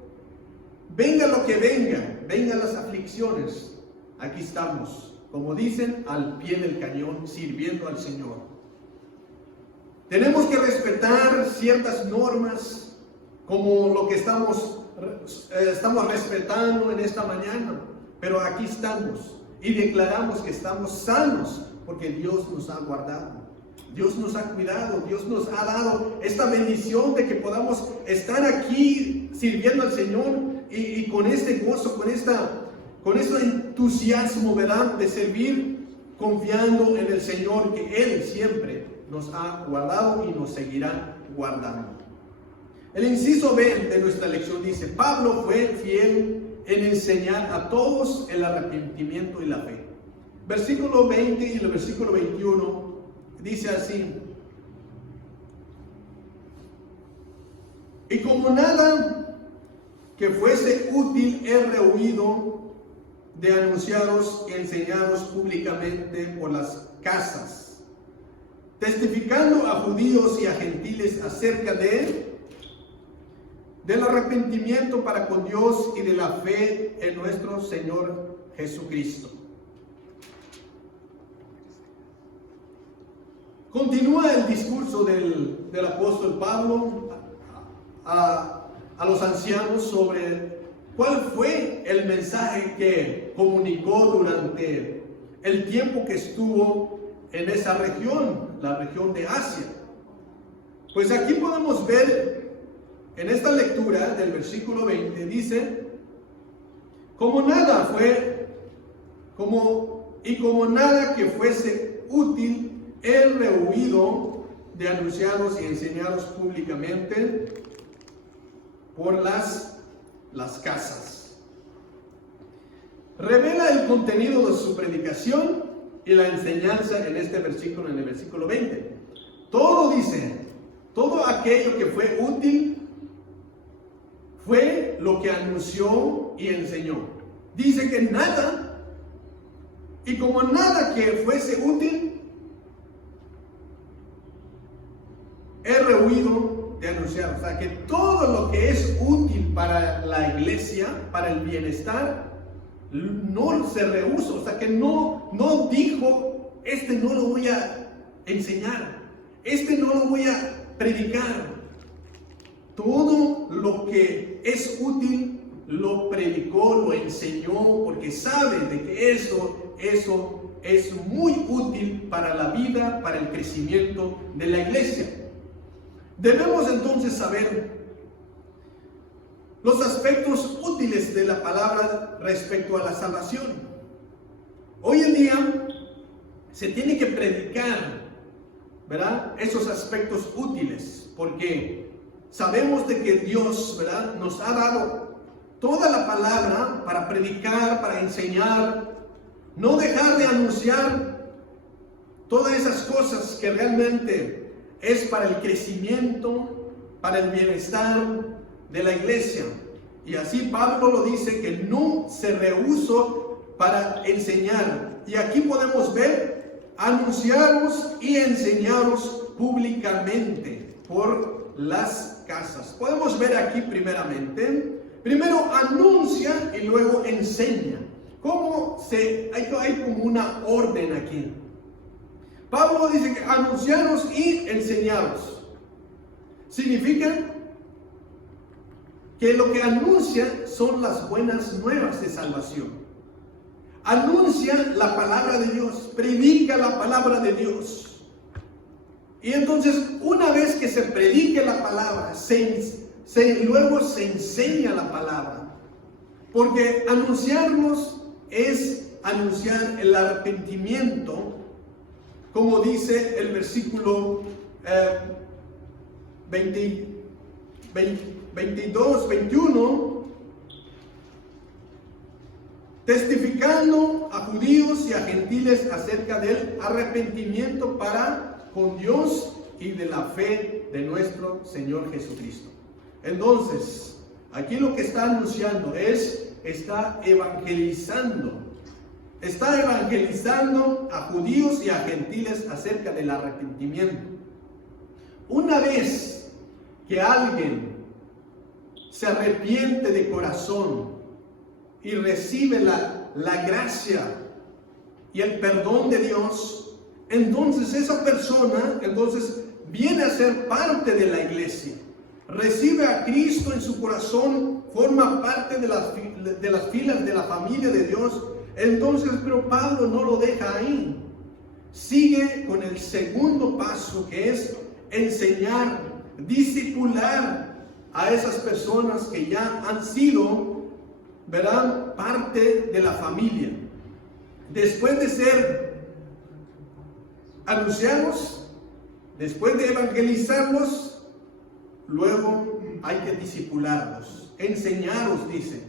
venga lo que venga, vengan las aflicciones. Aquí estamos, como dicen, al pie del cañón, sirviendo al Señor. Tenemos que respetar ciertas normas, como lo que estamos respetando en esta mañana, pero aquí estamos y declaramos que estamos sanos porque Dios nos ha guardado, Dios nos ha cuidado, Dios nos ha dado esta bendición de que podamos estar aquí sirviendo al Señor y con este gozo, con este entusiasmo, ¿verdad?, de servir confiando en el Señor, que Él siempre nos ha guardado y nos seguirá guardando. El inciso B de nuestra lección dice: Pablo fue fiel en enseñar a todos el arrepentimiento y la fe. Versículo 20 y el versículo 21 dice así: y como nada que fuese útil he rehuido de anunciaros y enseñaros públicamente por las casas, testificando a judíos y a gentiles acerca del arrepentimiento para con Dios y de la fe en nuestro Señor Jesucristo. Continúa el discurso del apóstol Pablo a los ancianos sobre cuál fue el mensaje que comunicó durante el tiempo que estuvo en esa región, la región de Asia. Pues aquí podemos ver en esta lectura del versículo 20, dice: como nada que fuese útil he rehuido de anunciaros y enseñaros públicamente por las casas. Revela el contenido de su predicación y la enseñanza en este versículo, en el versículo 20. Todo dice, todo aquello que fue útil fue lo que anunció y enseñó. Dice que nada, y como nada que fuese útil, he rehuido de anunciar. O sea, que todo lo que es útil para la iglesia, para el bienestar, no se rehusó. O sea, que no dijo: este no lo voy a enseñar, este no lo voy a predicar. Todo lo que es útil lo predicó, lo enseñó, porque sabe de que eso es muy útil para la vida, para el crecimiento de la iglesia. Debemos entonces saber los aspectos útiles de la palabra respecto a la salvación. Hoy en día se tiene que predicar, ¿verdad?, esos aspectos útiles, porque sabemos de que Dios, ¿verdad?, nos ha dado toda la palabra para predicar, para enseñar, no dejar de anunciar todas esas cosas que realmente es para el crecimiento, para el bienestar de la iglesia. Y así Pablo lo dice, que no se rehusó para enseñar. Y aquí podemos ver: anunciaros y enseñaros públicamente por las casas. Podemos ver aquí primero anuncia y luego enseña. hay como una orden aquí. Pablo dice que anunciaros y enseñaros. Significa que lo que anuncia son las buenas nuevas de salvación. Anuncia la palabra de Dios, predica la palabra de Dios. Y entonces, una vez que se predique la palabra, luego se enseña la palabra. Porque anunciarnos es anunciar el arrepentimiento, como dice el versículo 22, 21, testificando a judíos y a gentiles acerca del arrepentimiento para con Dios y de la fe de nuestro Señor Jesucristo. Entonces, aquí lo que está anunciando está evangelizando a judíos y a gentiles acerca del arrepentimiento. Una vez que alguien se arrepiente de corazón y recibe la gracia y el perdón de Dios, entonces esa persona viene a ser parte de la iglesia. Recibe a Cristo en su corazón, forma parte de las filas de la familia de Dios. Entonces, pero Pablo no lo deja ahí. Sigue con el segundo paso, que es enseñar, discipular a esas personas que ya han sido, ¿verdad?, parte de la familia. Después de ser anunciados, después de evangelizarlos, luego hay que discipularlos, enseñarlos, dice,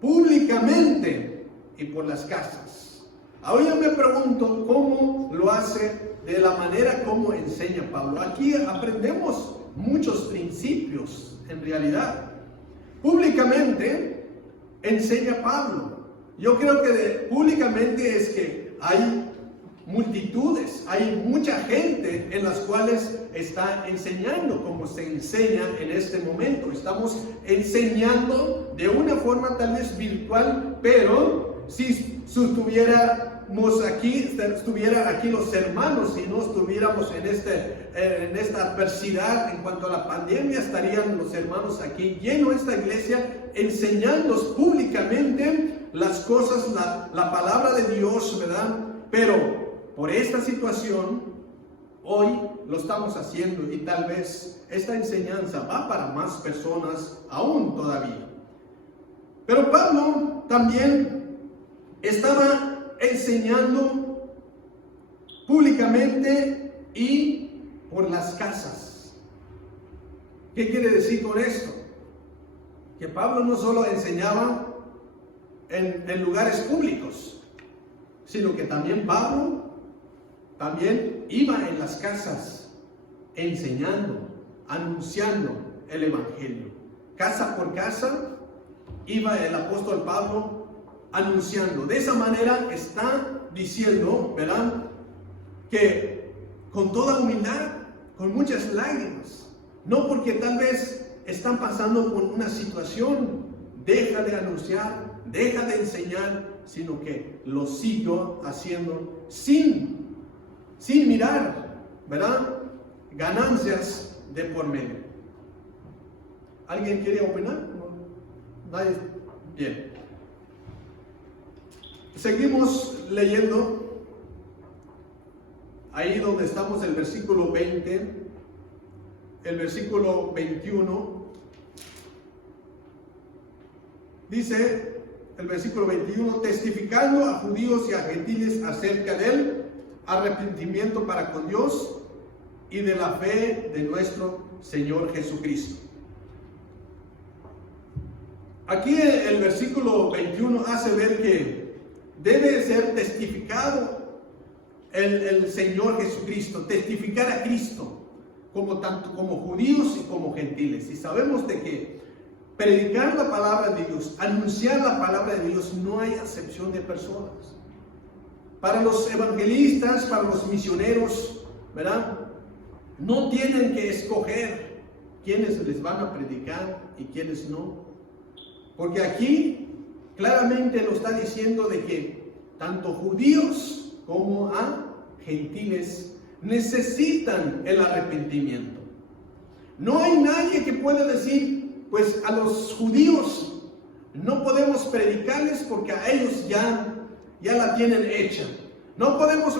públicamente y por las casas. Ahora yo me pregunto cómo lo hace, de la manera como enseña Pablo. Aquí aprendemos muchos principios en realidad. Públicamente enseña Pablo. Yo creo que públicamente es que hay multitudes, hay mucha gente en las cuales está enseñando como se enseña en este momento. Estamos enseñando de una forma tal vez virtual, pero si estuvieran aquí los hermanos y no estuviéramos en esta adversidad en cuanto a la pandemia, estarían los hermanos aquí llenos esta iglesia enseñando públicamente las cosas, la palabra de Dios, ¿verdad? Pero por esta situación, hoy lo estamos haciendo y tal vez esta enseñanza va para más personas aún todavía. Pero Pablo también estaba enseñando públicamente y por las casas. ¿Qué quiere decir con esto? Que Pablo no solo enseñaba en lugares públicos, sino que también Pablo iba en las casas enseñando, anunciando el evangelio. Casa por casa iba el apóstol Pablo anunciando. De esa manera está diciendo, ¿verdad?, que con toda humildad, con muchas lágrimas, no porque tal vez están pasando por una situación, deja de anunciar, deja de enseñar, sino que lo sigo haciendo sin mirar, ¿verdad?, ganancias de por medio. ¿Alguien quiere opinar? ¿No? ¿Nadie? Bien. Seguimos leyendo. Ahí donde estamos, el versículo 20, el versículo 21. Dice el versículo 21, testificando a judíos y a gentiles acerca del arrepentimiento para con Dios y de la fe de nuestro Señor Jesucristo. Aquí el versículo 21 hace ver que debe ser testificado el Señor Jesucristo, testificar a Cristo, tanto como judíos y como gentiles. Y sabemos de que predicar la palabra de Dios, anunciar la palabra de Dios, no hay acepción de personas. Para los evangelistas, para los misioneros, ¿verdad?, no tienen que escoger quiénes les van a predicar y quiénes no. Porque aquí claramente lo está diciendo de que tanto judíos como gentiles necesitan el arrepentimiento. No hay nadie que pueda decir, pues a los judíos no podemos predicarles porque a ellos ya la tienen hecha. No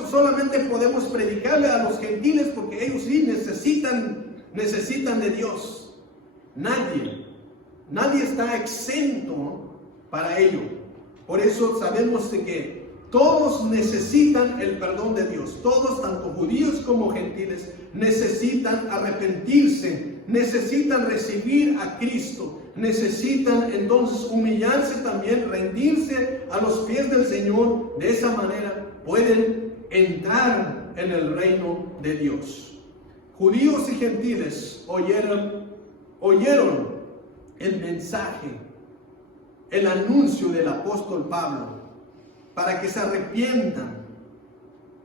solamente podemos predicarle a los gentiles porque ellos sí necesitan de Dios. Nadie está exento para ello. Por eso sabemos de que todos necesitan el perdón de Dios. Todos, tanto judíos como gentiles, necesitan arrepentirse, necesitan recibir a Cristo, necesitan entonces humillarse también, rendirse a los pies del Señor. De esa manera pueden entrar en el reino de Dios. Judíos y gentiles oyeron el mensaje, el anuncio del apóstol Pablo, para que se arrepientan,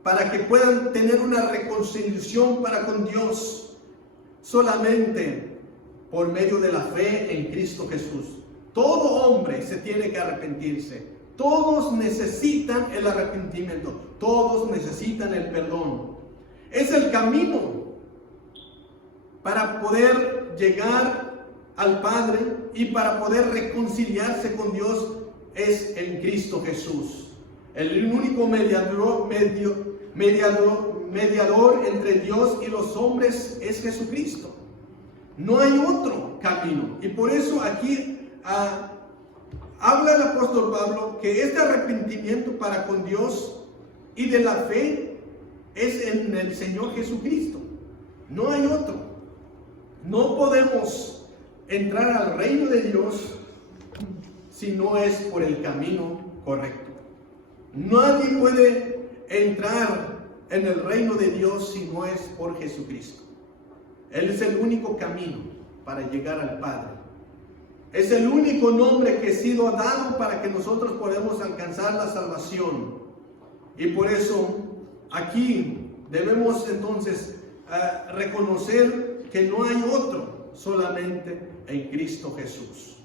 para que puedan tener una reconciliación para con Dios, solamente por medio de la fe en Cristo Jesús. Todo hombre se tiene que arrepentirse. Todos necesitan el arrepentimiento. Todos necesitan el perdón. Es el camino para poder llegar al Padre y para poder reconciliarse con Dios es en Cristo Jesús. El único mediador entre Dios y los hombres es Jesucristo. No hay otro camino. Y por eso aquí habla el apóstol Pablo que este arrepentimiento para con Dios y de la fe es en el Señor Jesucristo. No hay otro. No podemos entrar al reino de Dios si no es por el camino correcto. Nadie puede entrar en el reino de Dios si no es por Jesucristo. Él es el único camino para llegar al Padre. Es el único nombre que ha sido dado para que nosotros podamos alcanzar la salvación. Y por eso aquí debemos entonces reconocer que no hay otro, solamente en Cristo Jesús.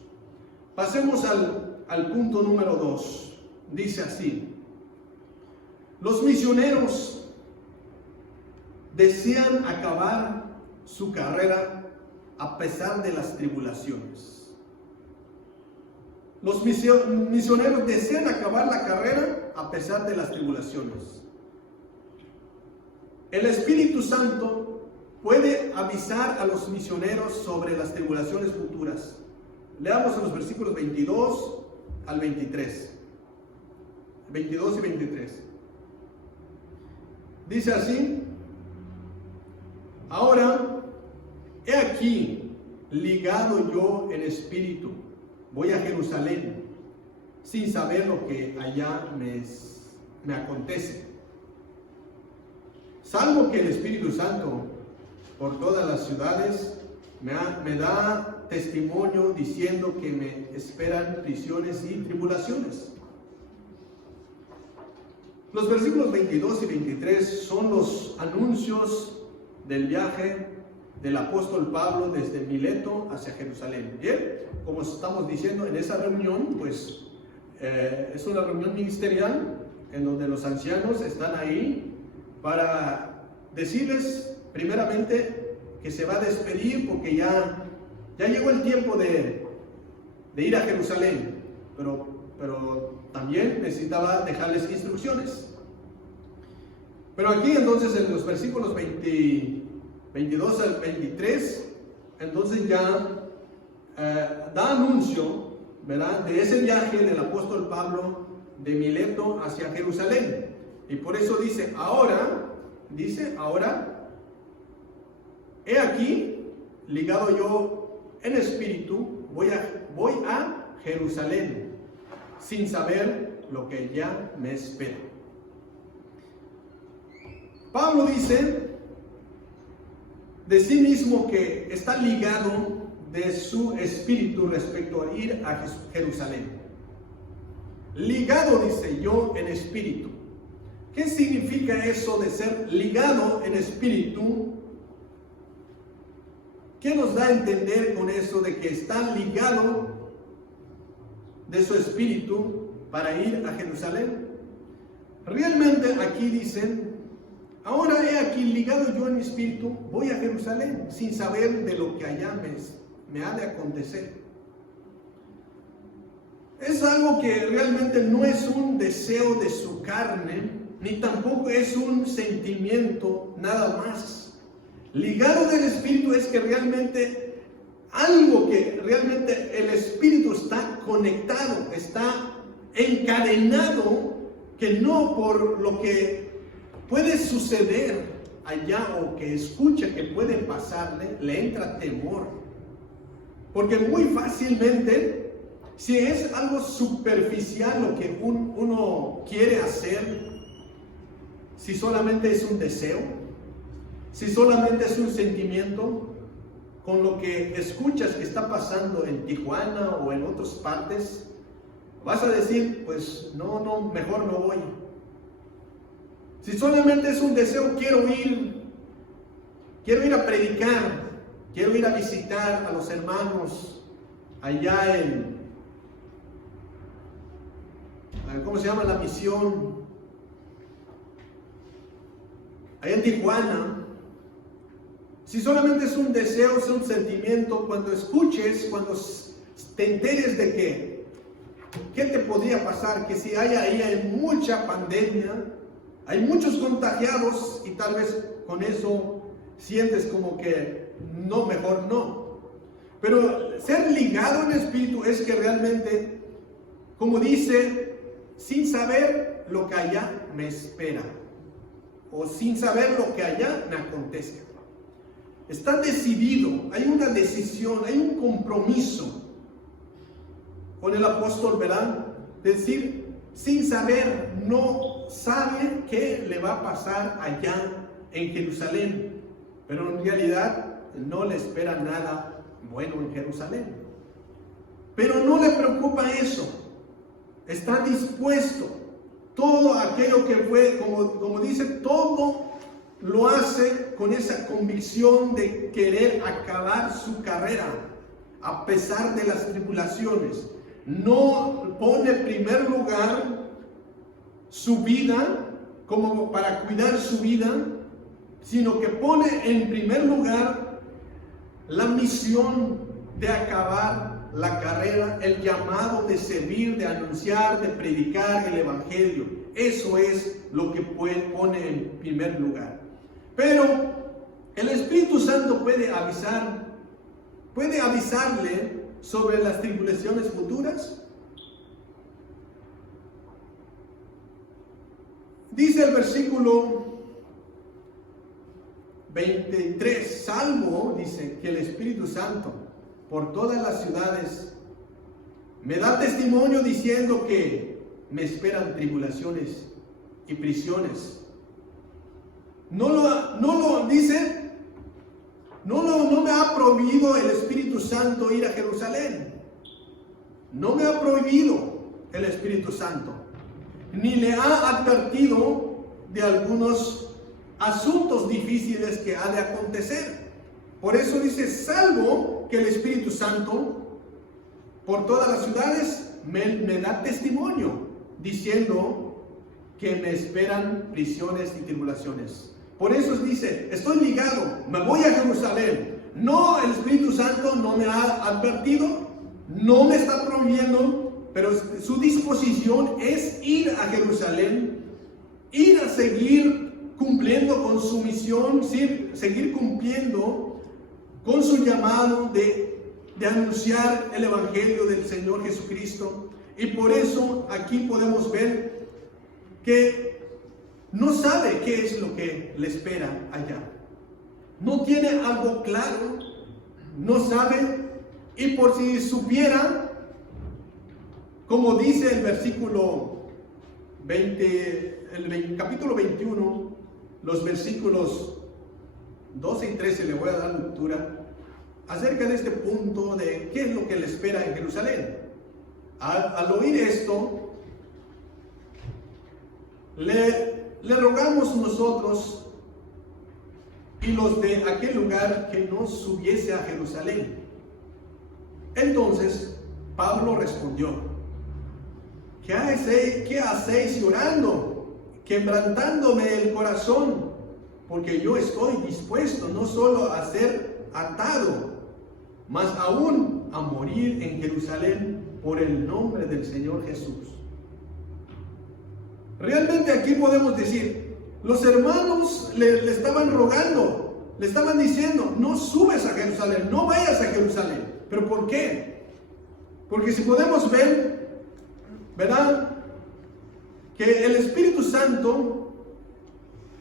Pasemos al punto número 2. Dice así: los misioneros desean acabar su carrera a pesar de las tribulaciones. Los misioneros desean acabar la carrera a pesar de las tribulaciones. El Espíritu Santo puede avisar a los misioneros sobre las tribulaciones futuras. Leamos en los versículos 22 al 23. 22 y 23. Dice así: ahora, he aquí, ligado yo en espíritu, voy a Jerusalén, sin saber lo que allá me acontece. Salvo que el Espíritu Santo por todas las ciudades me da testimonio diciendo que me esperan prisiones y tribulaciones. Los versículos 22 y 23 son los anuncios del viaje del apóstol Pablo desde Mileto hacia Jerusalén. Bien, como estamos diciendo, en esa reunión, pues es una reunión ministerial en donde los ancianos están ahí para decirles primeramente que se va a despedir porque ya llegó el tiempo de ir a Jerusalén, pero también necesitaba dejarles instrucciones. Pero aquí entonces en los versículos 22 al 23, entonces ya da anuncio, ¿verdad?, de ese viaje del apóstol Pablo de Mileto hacia Jerusalén. Y por eso dice, ahora, he aquí, ligado yo en espíritu, voy a Jerusalén, sin saber lo que ya me espera. Pablo dice de sí mismo que está ligado de su espíritu respecto a ir a Jerusalén. Ligado, dice yo, en espíritu. ¿Qué significa eso de ser ligado en espíritu? ¿Qué nos da a entender con eso de que está ligado de su espíritu para ir a Jerusalén. Realmente aquí dicen, ahora he aquí ligado yo en mi espíritu, voy a Jerusalén sin saber de lo que allá me ha de acontecer. Es algo que realmente no es un deseo de su carne, ni tampoco es un sentimiento nada más. Ligado del espíritu es que realmente algo que realmente el espíritu está conectado, está encadenado, que no por lo que puede suceder allá o que escucha que puede pasarle, le entra temor. Porque muy fácilmente, si es algo superficial lo que uno quiere hacer, si solamente es un deseo, si solamente es un sentimiento, con lo que escuchas que está pasando en Tijuana o en otras partes, vas a decir, pues no, mejor no voy. Si solamente es un deseo, quiero ir a predicar, quiero ir a visitar a los hermanos allá en, ¿cómo se llama? La misión, allá en Tijuana. Si solamente es un deseo, es un sentimiento, cuando escuches, cuando te enteres de que, ¿qué te podría pasar? Que si hay mucha pandemia, hay muchos contagiados y tal vez con eso sientes como que no, mejor no. Pero ser ligado en espíritu es que realmente, como dice, sin saber lo que allá me espera o sin saber lo que allá me acontece. Está decidido, hay una decisión, hay un compromiso con el apóstol, ¿verdad? Decir, sin saber, no sabe qué le va a pasar allá en Jerusalén, pero en realidad no le espera nada bueno en Jerusalén. Pero no le preocupa eso, está dispuesto. Todo aquello que fue, como dice, todo lo hace con esa convicción de querer acabar su carrera a pesar de las tribulaciones. No pone en primer lugar su vida como para cuidar su vida, sino que pone en primer lugar la misión de acabar la carrera, el llamado de servir, de anunciar, de predicar el evangelio. Eso es lo que pone en primer lugar. Pero el Espíritu Santo puede avisarle sobre las tribulaciones futuras. Dice el versículo 23, salvo, dice, que el Espíritu Santo por todas las ciudades me da testimonio diciendo que me esperan tribulaciones y prisiones. No me ha prohibido el Espíritu Santo ir a Jerusalén. No me ha prohibido el Espíritu Santo. Ni le ha advertido de algunos asuntos difíciles que ha de acontecer. Por eso dice, salvo que el Espíritu Santo por todas las ciudades me da testimonio, diciendo que me esperan prisiones y tribulaciones. Por eso dice, estoy ligado, me voy a Jerusalén. No, el Espíritu Santo no me ha advertido, no me está prohibiendo, pero su disposición es ir a Jerusalén, ir a seguir cumpliendo con su misión, seguir cumpliendo con su llamado de anunciar el Evangelio del Señor Jesucristo. Y por eso aquí podemos ver que no sabe qué es lo que le espera allá. No tiene algo claro, no sabe, y por si supiera, como dice el versículo 20, el capítulo 21, los versículos 12 y 13, le voy a dar lectura acerca de este punto de qué es lo que le espera en Jerusalén. Al oír esto, le rogamos nosotros y los de aquel lugar que no subiese a Jerusalén. Entonces Pablo respondió, ¿qué hacéis llorando, quebrantándome el corazón? Porque yo estoy dispuesto no solo a ser atado, mas aún a morir en Jerusalén por el nombre del Señor Jesús. Realmente aquí podemos decir, los hermanos le estaban rogando, le estaban diciendo, no subes a Jerusalén, no vayas a Jerusalén. ¿Pero por qué? Porque si podemos ver, ¿verdad?, que el Espíritu Santo,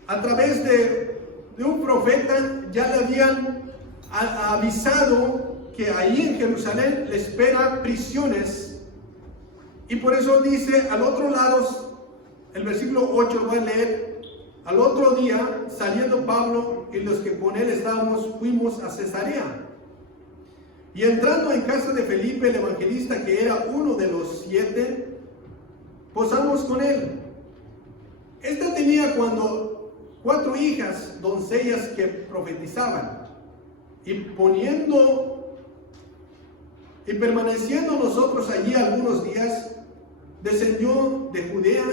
a través de un profeta, ya le habían avisado que ahí en Jerusalén le esperan prisiones. Y por eso dice, al otro lado, el versículo 8 lo voy a leer: al otro día, saliendo Pablo y los que con él estábamos, fuimos a Cesarea. Y entrando en casa de Felipe el evangelista, que era uno de los 7, posamos con él. Este tenía 4 hijas, doncellas que profetizaban. Y permaneciendo nosotros allí algunos días, descendió de Judea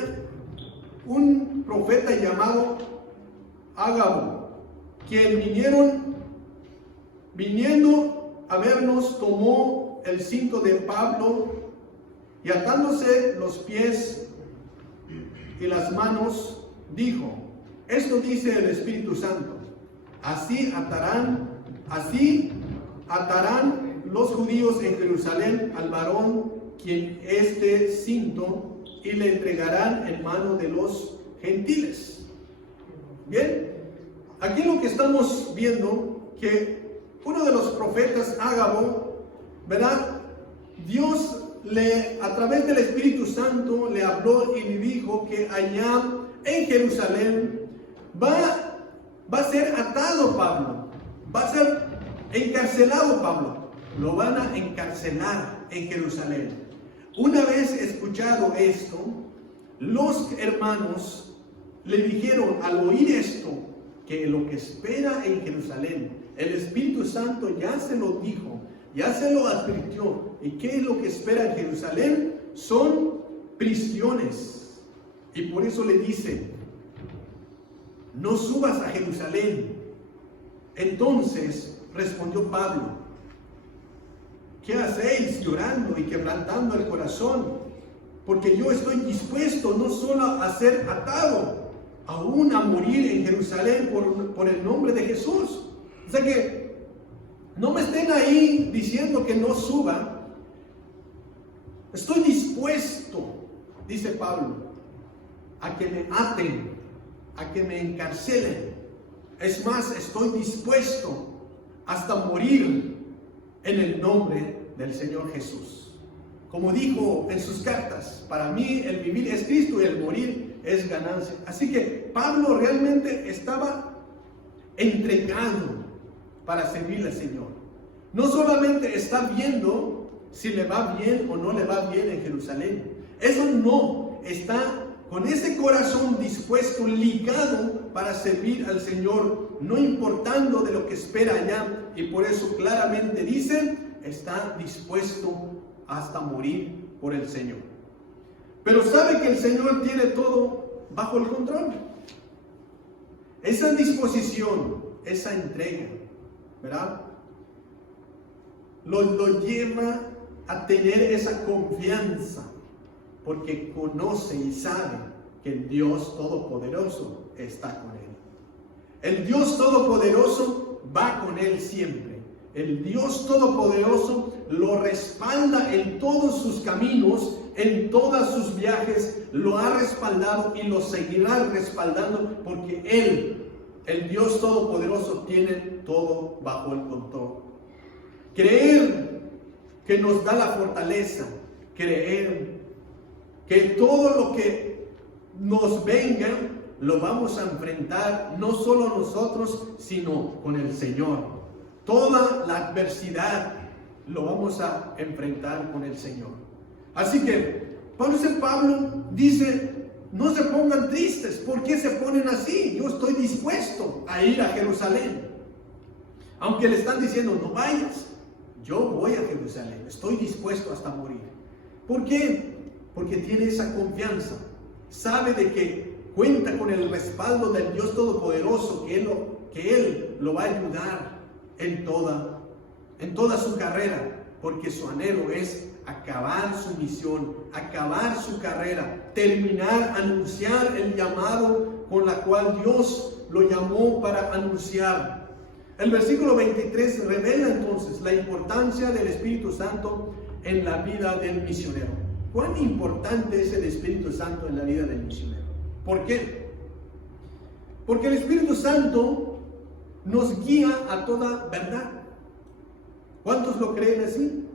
un profeta llamado Ágabo, quien viniendo a vernos, tomó el cinto de Pablo y atándose los pies y las manos, dijo: esto dice el Espíritu Santo, así atarán los judíos en Jerusalén al varón quien este cinto, y le entregarán en mano de los gentiles. Bien, aquí lo que estamos viendo, que uno de los profetas, Ágabo, ¿verdad?, Dios a través del Espíritu Santo le habló y le dijo que allá en Jerusalén va a ser atado Pablo, va a ser encarcelado Pablo, lo van a encarcelar en Jerusalén. Una vez escuchado esto, los hermanos le dijeron al oír esto, que lo que espera en Jerusalén, el Espíritu Santo ya se lo dijo, ya se lo advirtió. ¿Y qué es lo que espera en Jerusalén? Son prisiones. Y por eso le dice: no subas a Jerusalén. Entonces respondió Pablo: ¿qué hacéis llorando y quebrantando el corazón? Porque yo estoy dispuesto no solo a ser atado, aún a morir en Jerusalén por el nombre de Jesús. O sea que no me estén ahí diciendo que no suba. Estoy dispuesto, dice Pablo, a que me aten, a que me encarcelen. Es más, estoy dispuesto hasta morir en el nombre del Señor Jesús. Como dijo en sus cartas, para mí el vivir es Cristo y el morir es ganancia. Así que Pablo realmente estaba entregado para servirle al Señor. No solamente está viendo si le va bien o no le va bien en Jerusalén. Eso no, está con ese corazón dispuesto, ligado para servir al Señor, no importando de lo que espera allá. Y por eso claramente dice, está dispuesto hasta morir por el Señor. Pero sabe que el Señor tiene todo bajo el control. Esa disposición, esa entrega, ¿verdad?, lo lleva a tener esa confianza, porque conoce y sabe que el Dios Todopoderoso está con él. El Dios Todopoderoso va con él siempre. El Dios Todopoderoso lo respalda en todos sus caminos, en todos sus viajes, lo ha respaldado y lo seguirá respaldando, porque Él, el Dios Todopoderoso, tiene todo bajo el control. Creer que nos da la fortaleza, creer que todo lo que nos venga lo vamos a enfrentar, no solo nosotros, sino con el Señor. Toda la adversidad lo vamos a enfrentar con el Señor. Así que Pablo dice: no se pongan tristes. ¿Por qué se ponen así? Yo estoy dispuesto a ir a Jerusalén. Aunque le están diciendo no vayas, yo voy a Jerusalén. Estoy dispuesto hasta morir. ¿Por qué? porque tiene esa confianza. Sabe de que cuenta con el respaldo del Dios Todopoderoso, que Él lo va a ayudar en toda su carrera, porque su anhelo es acabar su misión, acabar su carrera, terminar, anunciar el llamado con la cual Dios lo llamó para anunciar. El versículo 23 revela entonces la importancia del Espíritu Santo en la vida del misionero. ¿Cuán importante es el Espíritu Santo en la vida del misionero? ¿Por qué? Porque el Espíritu Santo nos guía a toda verdad. ¿Cuántos lo creen así?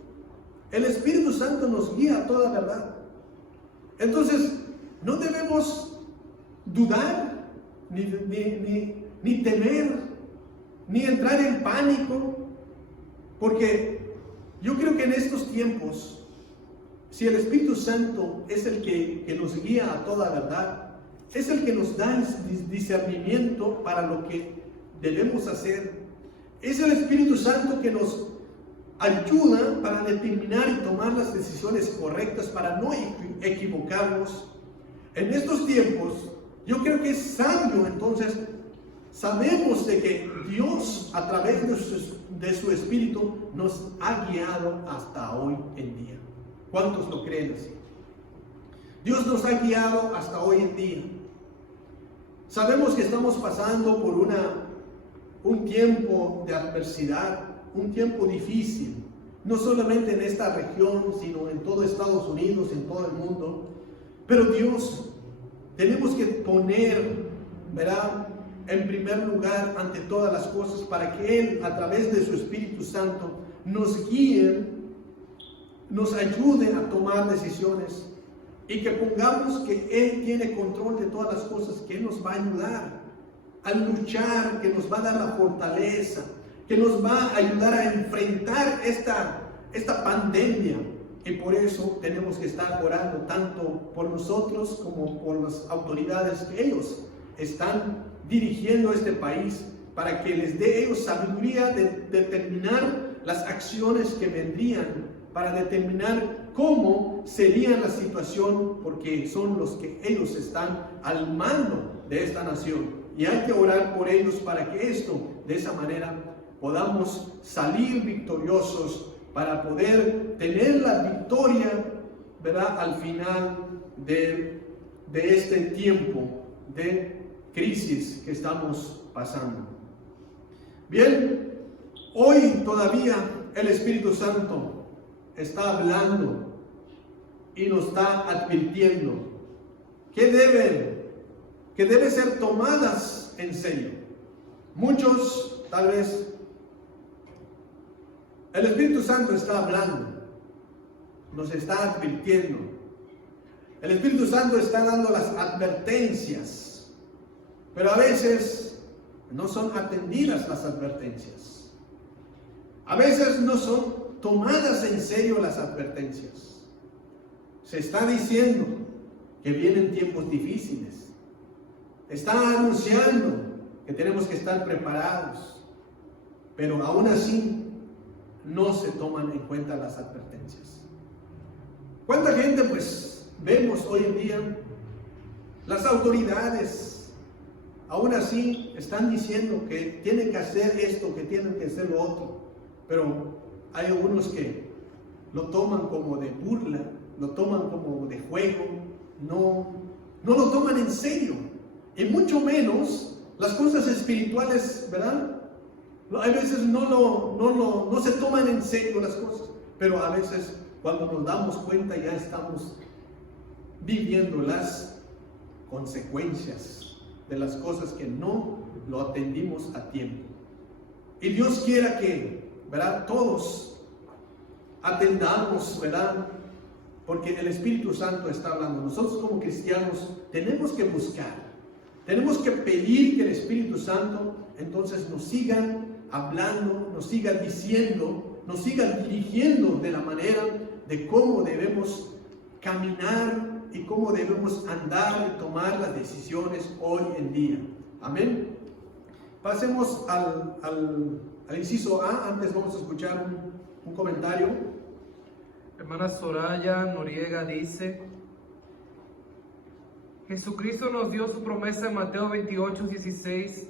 El Espíritu Santo nos guía a toda verdad. Entonces, no debemos dudar, ni temer, ni entrar en pánico, porque yo creo que en estos tiempos, si el Espíritu Santo es el que nos guía a toda verdad, es el que nos da el discernimiento para lo que debemos hacer, es el Espíritu Santo que nos ayuda para determinar y tomar las decisiones correctas, para no equivocarnos. En estos tiempos, yo creo que es sabio, entonces, sabemos de que Dios, a través de su Espíritu, nos ha guiado hasta hoy en día. ¿Cuántos lo creen así? Dios nos ha guiado hasta hoy en día. Sabemos que estamos pasando por un tiempo de adversidad, un tiempo difícil, no solamente en esta región, sino en todo Estados Unidos, en todo el mundo. Pero Dios, tenemos que poner, ¿verdad?, en primer lugar ante todas las cosas, para que Él, a través de su Espíritu Santo, nos guíe, nos ayude a tomar decisiones, y que pongamos que Él tiene control de todas las cosas, que Él nos va a ayudar a luchar, que nos va a dar la fortaleza, que nos va a ayudar a enfrentar esta pandemia. Y por eso tenemos que estar orando tanto por nosotros como por las autoridades que ellos están dirigiendo este país, para que les dé ellos sabiduría de determinar las acciones que vendrían, para determinar cómo sería la situación, porque son los que ellos están al mando de esta nación. Y hay que orar por ellos para que de esa manera, podamos salir victoriosos, para poder tener la victoria, ¿verdad?, al final de este tiempo de crisis que estamos pasando. Bien, hoy todavía el Espíritu Santo está hablando y nos está advirtiendo que deben ser tomadas en serio. Muchos, tal vez, el Espíritu Santo está hablando, nos está advirtiendo. El Espíritu Santo está dando las advertencias, pero a veces no son atendidas las advertencias. A veces no son tomadas en serio las advertencias. Se está diciendo que vienen tiempos difíciles. Está anunciando que tenemos que estar preparados, pero aún así no se toman en cuenta las advertencias. ¿Cuánta gente pues vemos hoy en día? Las autoridades aún así están diciendo que tienen que hacer esto, que tienen que hacer lo otro, pero hay algunos que lo toman como de burla, lo toman como de juego, no lo toman en serio, y mucho menos las cosas espirituales, ¿verdad? A veces no se toman en serio las cosas, pero a veces cuando nos damos cuenta ya estamos viviendo las consecuencias de las cosas que no lo atendimos a tiempo. Y Dios quiera que, ¿verdad?, todos atendamos, ¿verdad?, porque el Espíritu Santo está hablando. Nosotros como cristianos tenemos que buscar, tenemos que pedir que el Espíritu Santo entonces nos siga hablando, nos siga diciendo, nos siga dirigiendo de la manera de cómo debemos caminar y cómo debemos andar y tomar las decisiones hoy en día. Amén. Pasemos al inciso A. Antes vamos a escuchar un comentario. Hermana Soraya Noriega dice: Jesucristo nos dio su promesa en Mateo 28, 16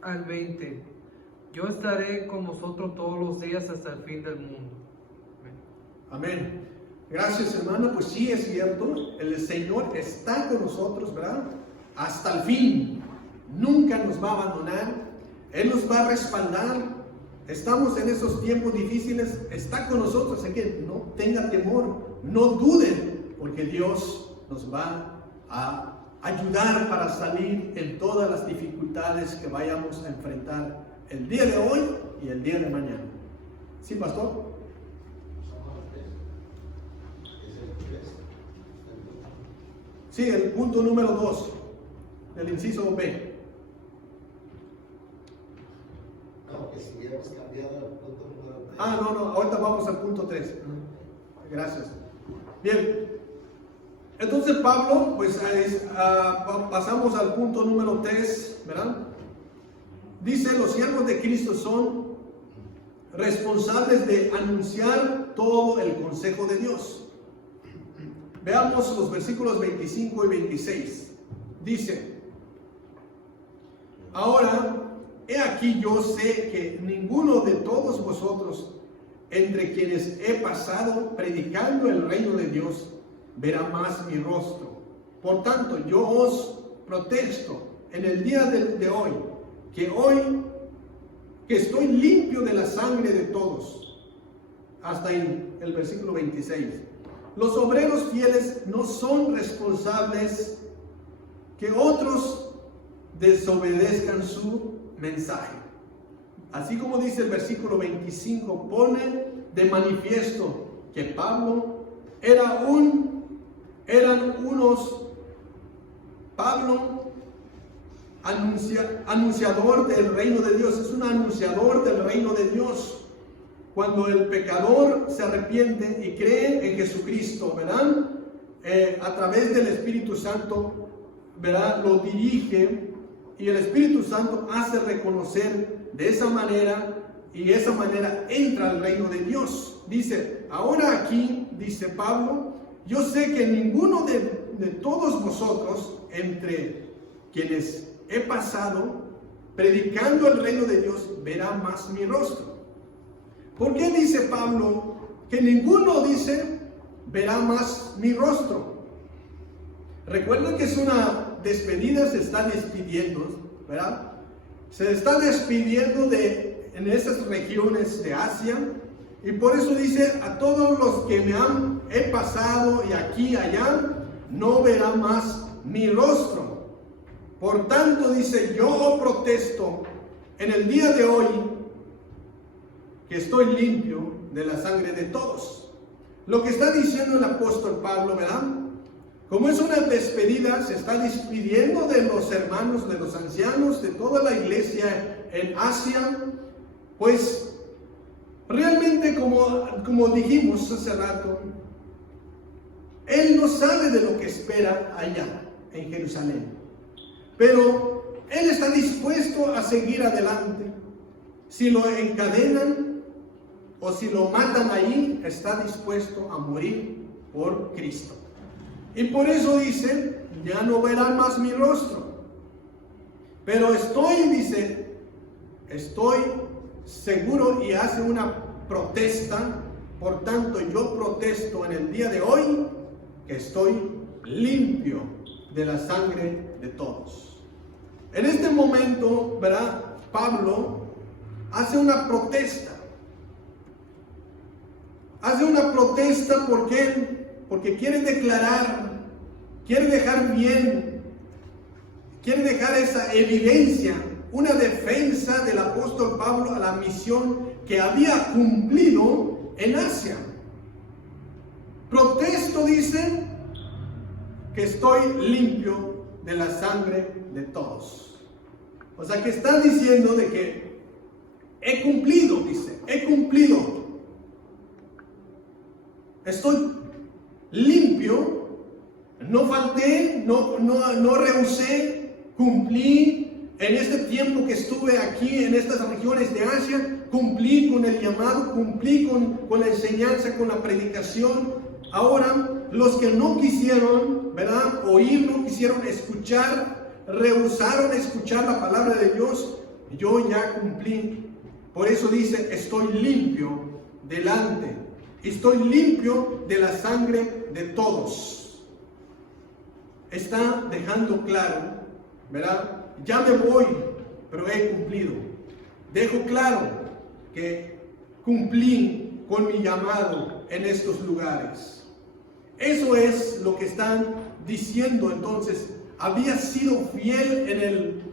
al 20. Yo estaré con vosotros todos los días hasta el fin del mundo. Amén. Gracias, hermano. Pues sí, es cierto. El Señor está con nosotros, ¿verdad? Hasta el fin. Nunca nos va a abandonar. Él nos va a respaldar. Estamos en esos tiempos difíciles. Está con nosotros. Así que no tenga temor. No duden. Porque Dios nos va a ayudar para salir en todas las dificultades que vayamos a enfrentar el día de hoy y el día de mañana. ¿Sí, pastor? Sí, el punto número 2 del inciso B. No, que si hubiéramos cambiado el punto número 3. No, ahorita vamos al punto 3. Gracias. Bien. Entonces Pablo, pues pasamos al punto número 3, ¿verdad? Dice, los siervos de Cristo son responsables de anunciar todo el consejo de Dios. Veamos los versículos 25 y 26. Dice, ahora, he aquí yo sé que ninguno de todos vosotros, entre quienes he pasado predicando el reino de Dios, verá más mi rostro. Por tanto, yo os protesto en el día de hoy, que estoy limpio de la sangre de todos. Hasta ahí, el versículo 26. Los obreros fieles no son responsables que otros desobedezcan su mensaje. Así como dice el versículo 25, pone de manifiesto que Pablo anunciador del reino de Dios, es un anunciador del reino de Dios. Cuando el pecador se arrepiente y cree en Jesucristo, ¿verdad? A través del Espíritu Santo, ¿verdad? Lo dirige y el Espíritu Santo hace reconocer de esa manera, y de esa manera entra al reino de Dios. Dice, ahora aquí, dice Pablo, yo sé que ninguno de todos vosotros, entre quienes he pasado predicando el reino de Dios, verá más mi rostro. ¿Por qué dice Pablo que ninguno, dice, verá más mi rostro? Recuerden que es una despedida, se está despidiendo, ¿verdad? Se está despidiendo en esas regiones de Asia, y por eso dice, a todos los que he pasado y aquí y allá, no verá más mi rostro. Por tanto, dice, yo protesto en el día de hoy que estoy limpio de la sangre de todos. Lo que está diciendo el apóstol Pablo, ¿verdad? Como es una despedida, se está despidiendo de los hermanos, de los ancianos, de toda la iglesia en Asia. Pues realmente, como dijimos hace rato, él no sabe de lo que espera allá en Jerusalén, pero él está dispuesto a seguir adelante. Si lo encadenan o si lo matan ahí, está dispuesto a morir por Cristo. Y por eso dice, ya no verán más mi rostro, pero estoy seguro, y hace una protesta. Por tanto, yo protesto en el día de hoy que estoy limpio de la sangre de todos. En este momento, ¿verdad? Pablo hace una protesta. Hace una protesta porque quiere declarar, quiere dejar bien, quiere dejar esa evidencia, una defensa del apóstol Pablo a la misión que había cumplido en Asia. Protesto, dice, que estoy limpio de la sangre de todos. O sea que está diciendo de que he cumplido, dice, he cumplido. Estoy limpio, no falté, no rehusé, cumplí. En este tiempo que estuve aquí en estas regiones de Asia, cumplí con el llamado, cumplí con la enseñanza, con la predicación Ahora, los que no quisieron, ¿verdad?, oír, no quisieron escuchar, rehusaron escuchar la palabra de Dios, yo ya cumplí. Por eso dice, estoy limpio delante, estoy limpio de la sangre de todos. Está dejando claro, ¿verdad? Ya me voy, pero he cumplido. Dejo claro que cumplí con mi llamado en estos lugares. Eso es lo que están diciendo entonces. Había sido fiel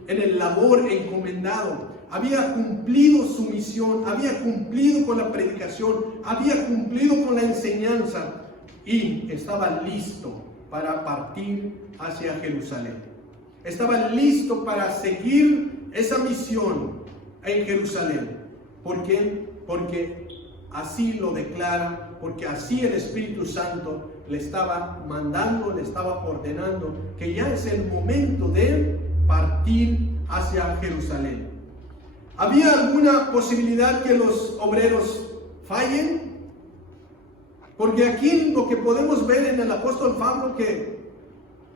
en el labor encomendado. Había cumplido su misión. Había cumplido con la predicación. Había cumplido con la enseñanza. Y estaba listo para partir hacia Jerusalén. Estaba listo para seguir esa misión en Jerusalén. ¿Por qué? Porque así lo declara, porque así el Espíritu Santo le estaba mandando, le estaba ordenando que ya es el momento de partir hacia Jerusalén. ¿Había alguna posibilidad que los obreros fallen? Porque aquí lo que podemos ver en el apóstol Pablo, que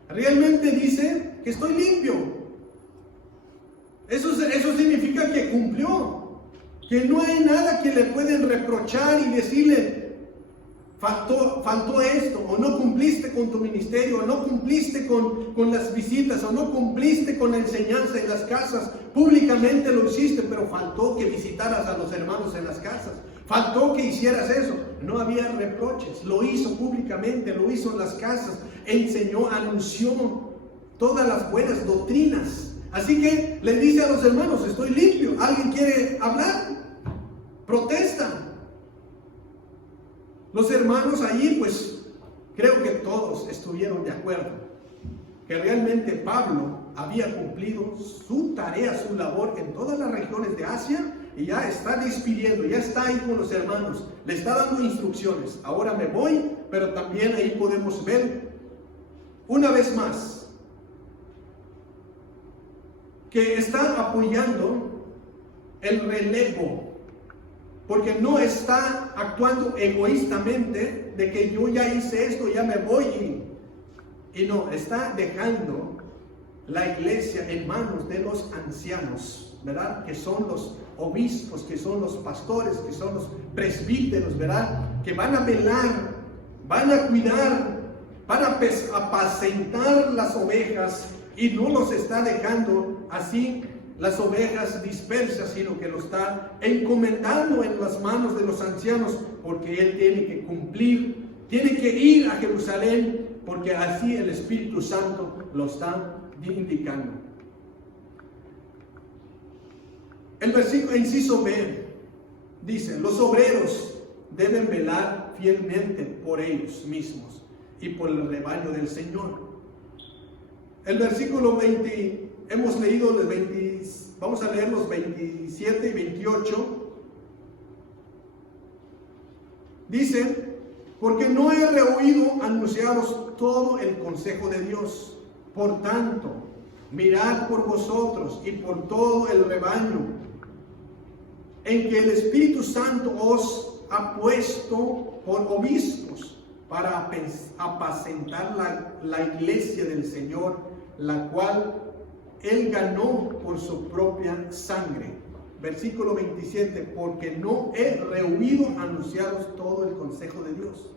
realmente dice que estoy limpio. Eso significa que cumplió, que no hay nada que le pueden reprochar y decirle, faltó esto, o no cumpliste con tu ministerio, o no cumpliste con las visitas, o no cumpliste con la enseñanza en las casas. Públicamente lo hiciste, pero faltó que visitaras a los hermanos en las casas. Faltó que hicieras eso. No había reproches. Lo hizo públicamente, lo hizo en las casas. Enseñó, anunció todas las buenas doctrinas. Así que le dice a los hermanos, estoy limpio. ¿Alguien quiere hablar? Protesta. Los hermanos allí, pues, creo que todos estuvieron de acuerdo que realmente Pablo había cumplido su tarea, su labor en todas las regiones de Asia, y ya está despidiendo, ya está ahí con los hermanos, le está dando instrucciones. Ahora me voy, pero también ahí podemos ver una vez más que está apoyando el relevo, porque no está actuando egoístamente de que yo ya hice esto, ya me voy, y no, está dejando la iglesia en manos de los ancianos, ¿verdad? Que son los obispos, que son los pastores, que son los presbíteros, ¿verdad? Que van a velar, van a cuidar, van a apacentar las ovejas, y no los está dejando así las ovejas dispersas, sino que lo está encomendando en las manos de los ancianos, porque él tiene que cumplir, tiene que ir a Jerusalén, porque así el Espíritu Santo lo está indicando. El versículo inciso B dice, los obreros deben velar fielmente por ellos mismos y por el rebaño del Señor. El versículo 20, hemos leído los 20, vamos a leer los 27 y 28. Dice, porque no he rehuido anunciaros todo el consejo de Dios. Por tanto, mirad por vosotros y por todo el rebaño en que el Espíritu Santo os ha puesto por obispos para apacentar la iglesia del Señor, la cual Él ganó por su propia sangre. Versículo 27, porque no he rehuido anunciaros todo el consejo de Dios.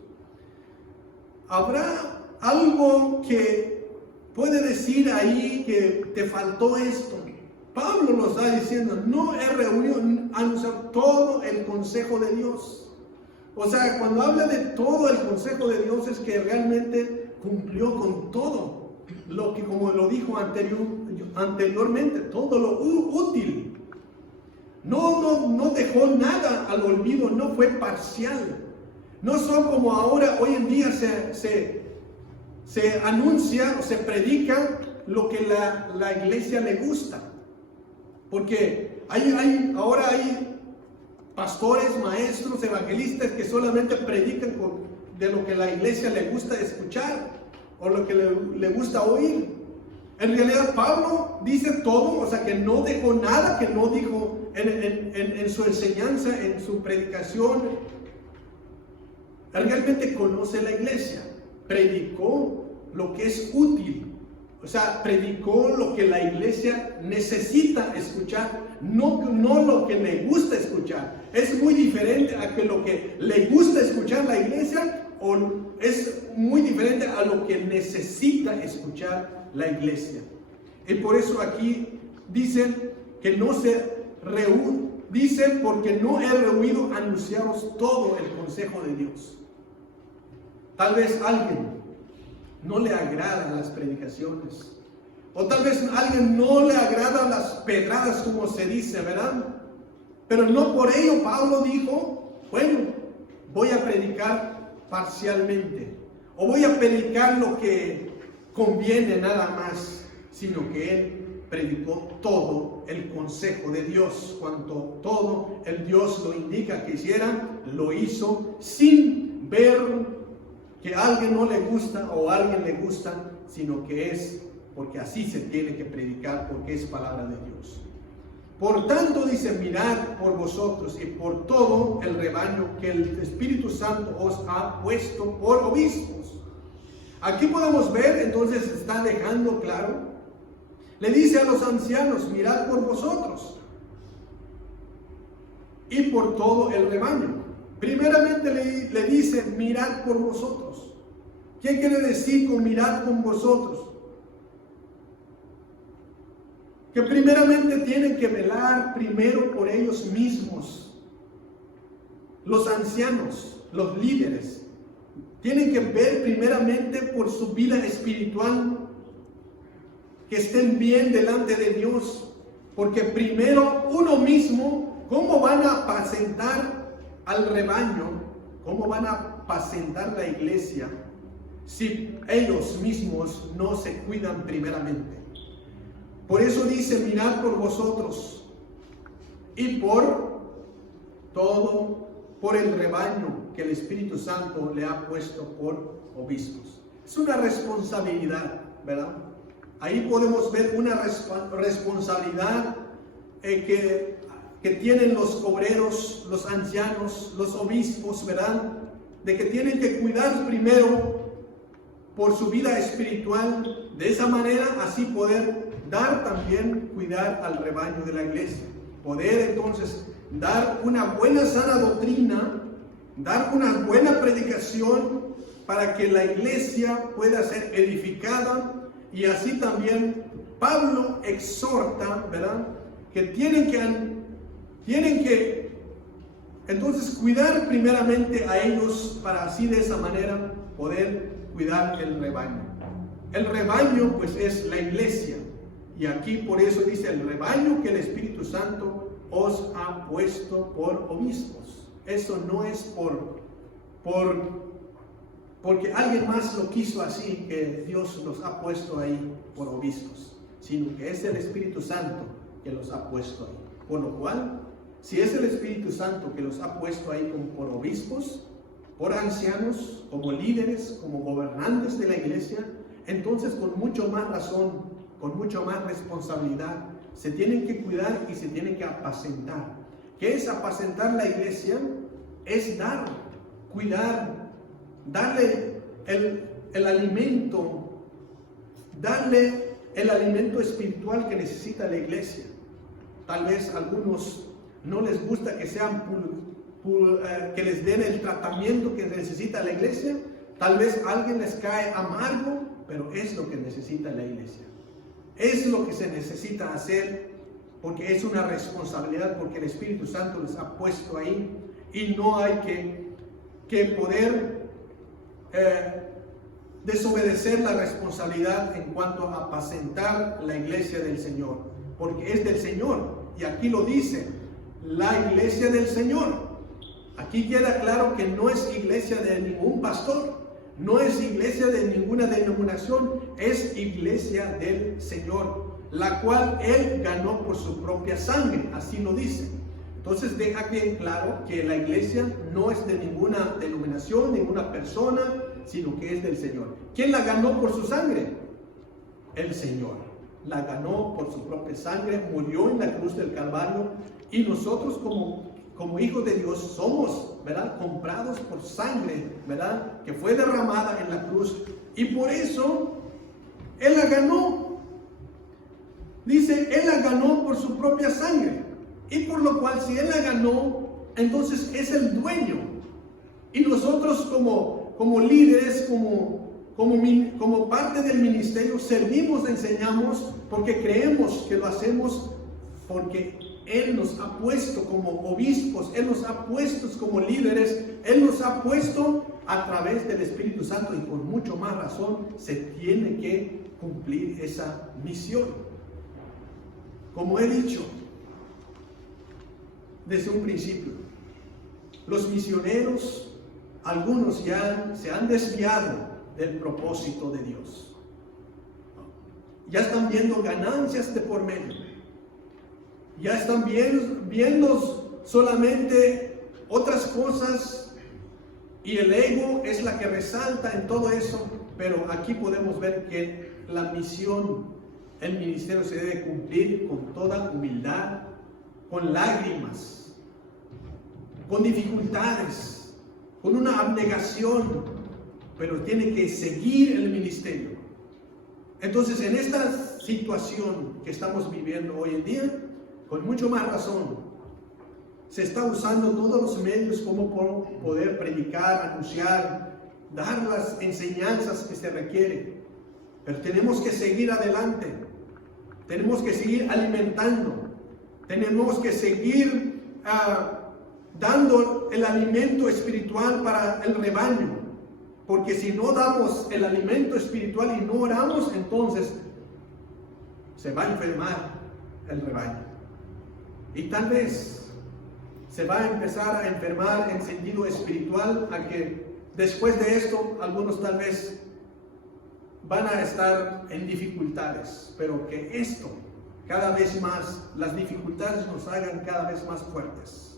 ¿Habrá algo que puede decir ahí que te faltó esto? Pablo lo está diciendo, no he rehuido anunciar todo el consejo de Dios. O sea, cuando habla de todo el consejo de Dios es que realmente cumplió con todo lo que, como lo dijo anteriormente, todo lo útil. No dejó nada al olvido, no fue parcial. No son como ahora, hoy en día se anuncia o se predica lo que la iglesia le gusta. Porque ahora hay pastores, maestros, evangelistas que solamente predican de lo que la iglesia le gusta escuchar o lo que le gusta oír. En realidad Pablo dice todo, o sea que no dejó nada que no dijo en su enseñanza, en su predicación. realmente conoce la iglesia, predicó lo que es útil. O sea, predicó lo que la iglesia necesita escuchar, no lo que le gusta escuchar. Es muy diferente a que lo que le gusta escuchar la iglesia, o es muy diferente a lo que necesita escuchar la iglesia. Y por eso aquí dice que no se reúne, dice, porque no he rehuido anunciaros todo el consejo de Dios. Tal vez alguien no le agradan las predicaciones, o tal vez a alguien no le agradan las pedradas, como se dice, ¿verdad? Pero no por ello Pablo dijo, bueno, voy a predicar parcialmente, o voy a predicar lo que conviene nada más, sino que él predicó todo el consejo de Dios. Cuanto todo el Dios lo indica que hiciera, lo hizo sin ver que a alguien no le gusta o a alguien le gusta, sino que es porque así se tiene que predicar, porque es palabra de Dios. Por tanto, dice, mirad por vosotros y por todo el rebaño que el Espíritu Santo os ha puesto por obispos. Aquí podemos ver, entonces está dejando claro, le dice a los ancianos, mirad por vosotros y por todo el rebaño. Primeramente le dice, mirad por vosotros. ¿Qué quiere decir con mirad con vosotros? Que primeramente tienen que velar primero por ellos mismos. Los ancianos, los líderes, tienen que ver primeramente por su vida espiritual, que estén bien delante de Dios. Porque primero uno mismo, ¿cómo van a apacentar al rebaño? ¿Cómo van a apacentar la iglesia si ellos mismos no se cuidan primeramente? Por eso dice, mirad por vosotros y por todo, por el rebaño que el Espíritu Santo le ha puesto por obispos. Es una responsabilidad, ¿verdad? Ahí podemos ver una responsabilidad que tienen los obreros, los ancianos, los obispos, ¿verdad? De que tienen que cuidar primero por su vida espiritual, de esa manera así poder dar también, cuidar al rebaño de la iglesia. Poder entonces dar una buena sana doctrina, dar una buena predicación para que la iglesia pueda ser edificada, y así también Pablo exhorta, ¿verdad? Que tienen que entonces cuidar primeramente a ellos para así de esa manera poder cuidar el rebaño. El rebaño pues es la iglesia, y aquí por eso dice el rebaño que el Espíritu Santo os ha puesto por obispos. Eso no es porque alguien más lo quiso así, que Dios los ha puesto ahí por obispos, sino que es el Espíritu Santo que los ha puesto ahí. Por lo cual, si es el Espíritu Santo que los ha puesto ahí como por obispos, por ancianos, como líderes, como gobernantes de la iglesia, entonces con mucho más razón, con mucho más responsabilidad, se tienen que cuidar y se tienen que apacentar. ¿Qué es apacentar la iglesia? Es dar, cuidar, darle el alimento, darle el alimento espiritual que necesita la iglesia. Tal vez a algunos no les gusta que que les den el tratamiento que necesita la iglesia. Tal vez a alguien les cae amargo, pero es lo que necesita la iglesia. Es lo que se necesita hacer, porque es una responsabilidad, porque el Espíritu Santo les ha puesto ahí, y no hay que poder desobedecer la responsabilidad en cuanto a apacentar la iglesia del Señor, porque es del Señor, y aquí lo dice, la iglesia del Señor. Aquí queda claro que no es iglesia de ningún pastor, no es iglesia de ninguna denominación, es iglesia del Señor, la cual Él ganó por su propia sangre, así lo dice. Entonces deja bien claro que la iglesia no es de ninguna denominación, ninguna persona, sino que es del Señor. ¿Quién la ganó por su sangre? El Señor. La ganó por su propia sangre, murió en la cruz del Calvario, y nosotros como hijos de Dios somos ¿verdad? Comprados por sangre, ¿verdad? Que fue derramada en la cruz. Y por eso Él la ganó. Dice, Él la ganó por su propia sangre. Y por lo cual, si Él la ganó, entonces es el dueño. Y nosotros como líderes, como parte del ministerio, servimos, enseñamos, porque creemos que lo hacemos porque Él nos ha puesto como obispos, Él nos ha puesto como líderes, Él nos ha puesto a través del Espíritu Santo, y por mucho más razón se tiene que cumplir esa misión. Como he dicho desde un principio, los misioneros, algunos ya se han desviado del propósito de Dios. Ya están viendo ganancias de por medio. Ya están viendo solamente otras cosas, y el ego es la que resalta en todo eso. Pero aquí podemos ver que la misión, el ministerio se debe cumplir con toda humildad, con lágrimas, con dificultades, con una abnegación, pero tiene que seguir el ministerio. Entonces, en esta situación que estamos viviendo hoy en día, con mucho más razón, se está usando todos los medios como poder predicar, anunciar, dar las enseñanzas que se requieren. Pero tenemos que seguir adelante, tenemos que seguir alimentando, tenemos que seguir dando el alimento espiritual para el rebaño. Porque si no damos el alimento espiritual y no oramos, entonces se va a enfermar el rebaño. Y tal vez se va a empezar a enfermar en sentido espiritual, a que después de esto algunos tal vez van a estar en dificultades, pero que esto cada vez más, las dificultades nos hagan cada vez más fuertes.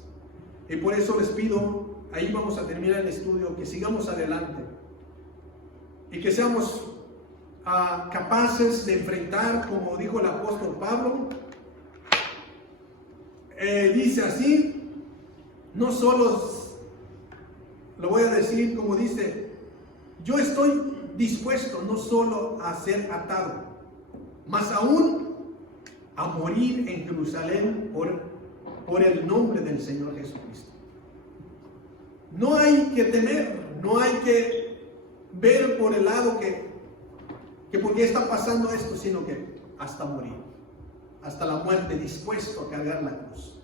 Y por eso les pido, ahí vamos a terminar el estudio, que sigamos adelante y que seamos capaces de enfrentar, como dijo el apóstol Pablo. Dice así, no solo, lo voy a decir como dice, yo estoy dispuesto no solo a ser atado, más aún a morir en Jerusalén por el nombre del Señor Jesucristo. No hay que temer, no hay que ver por el lado que por qué está pasando esto, sino que hasta morir, hasta la muerte, dispuesto a cargar la cruz.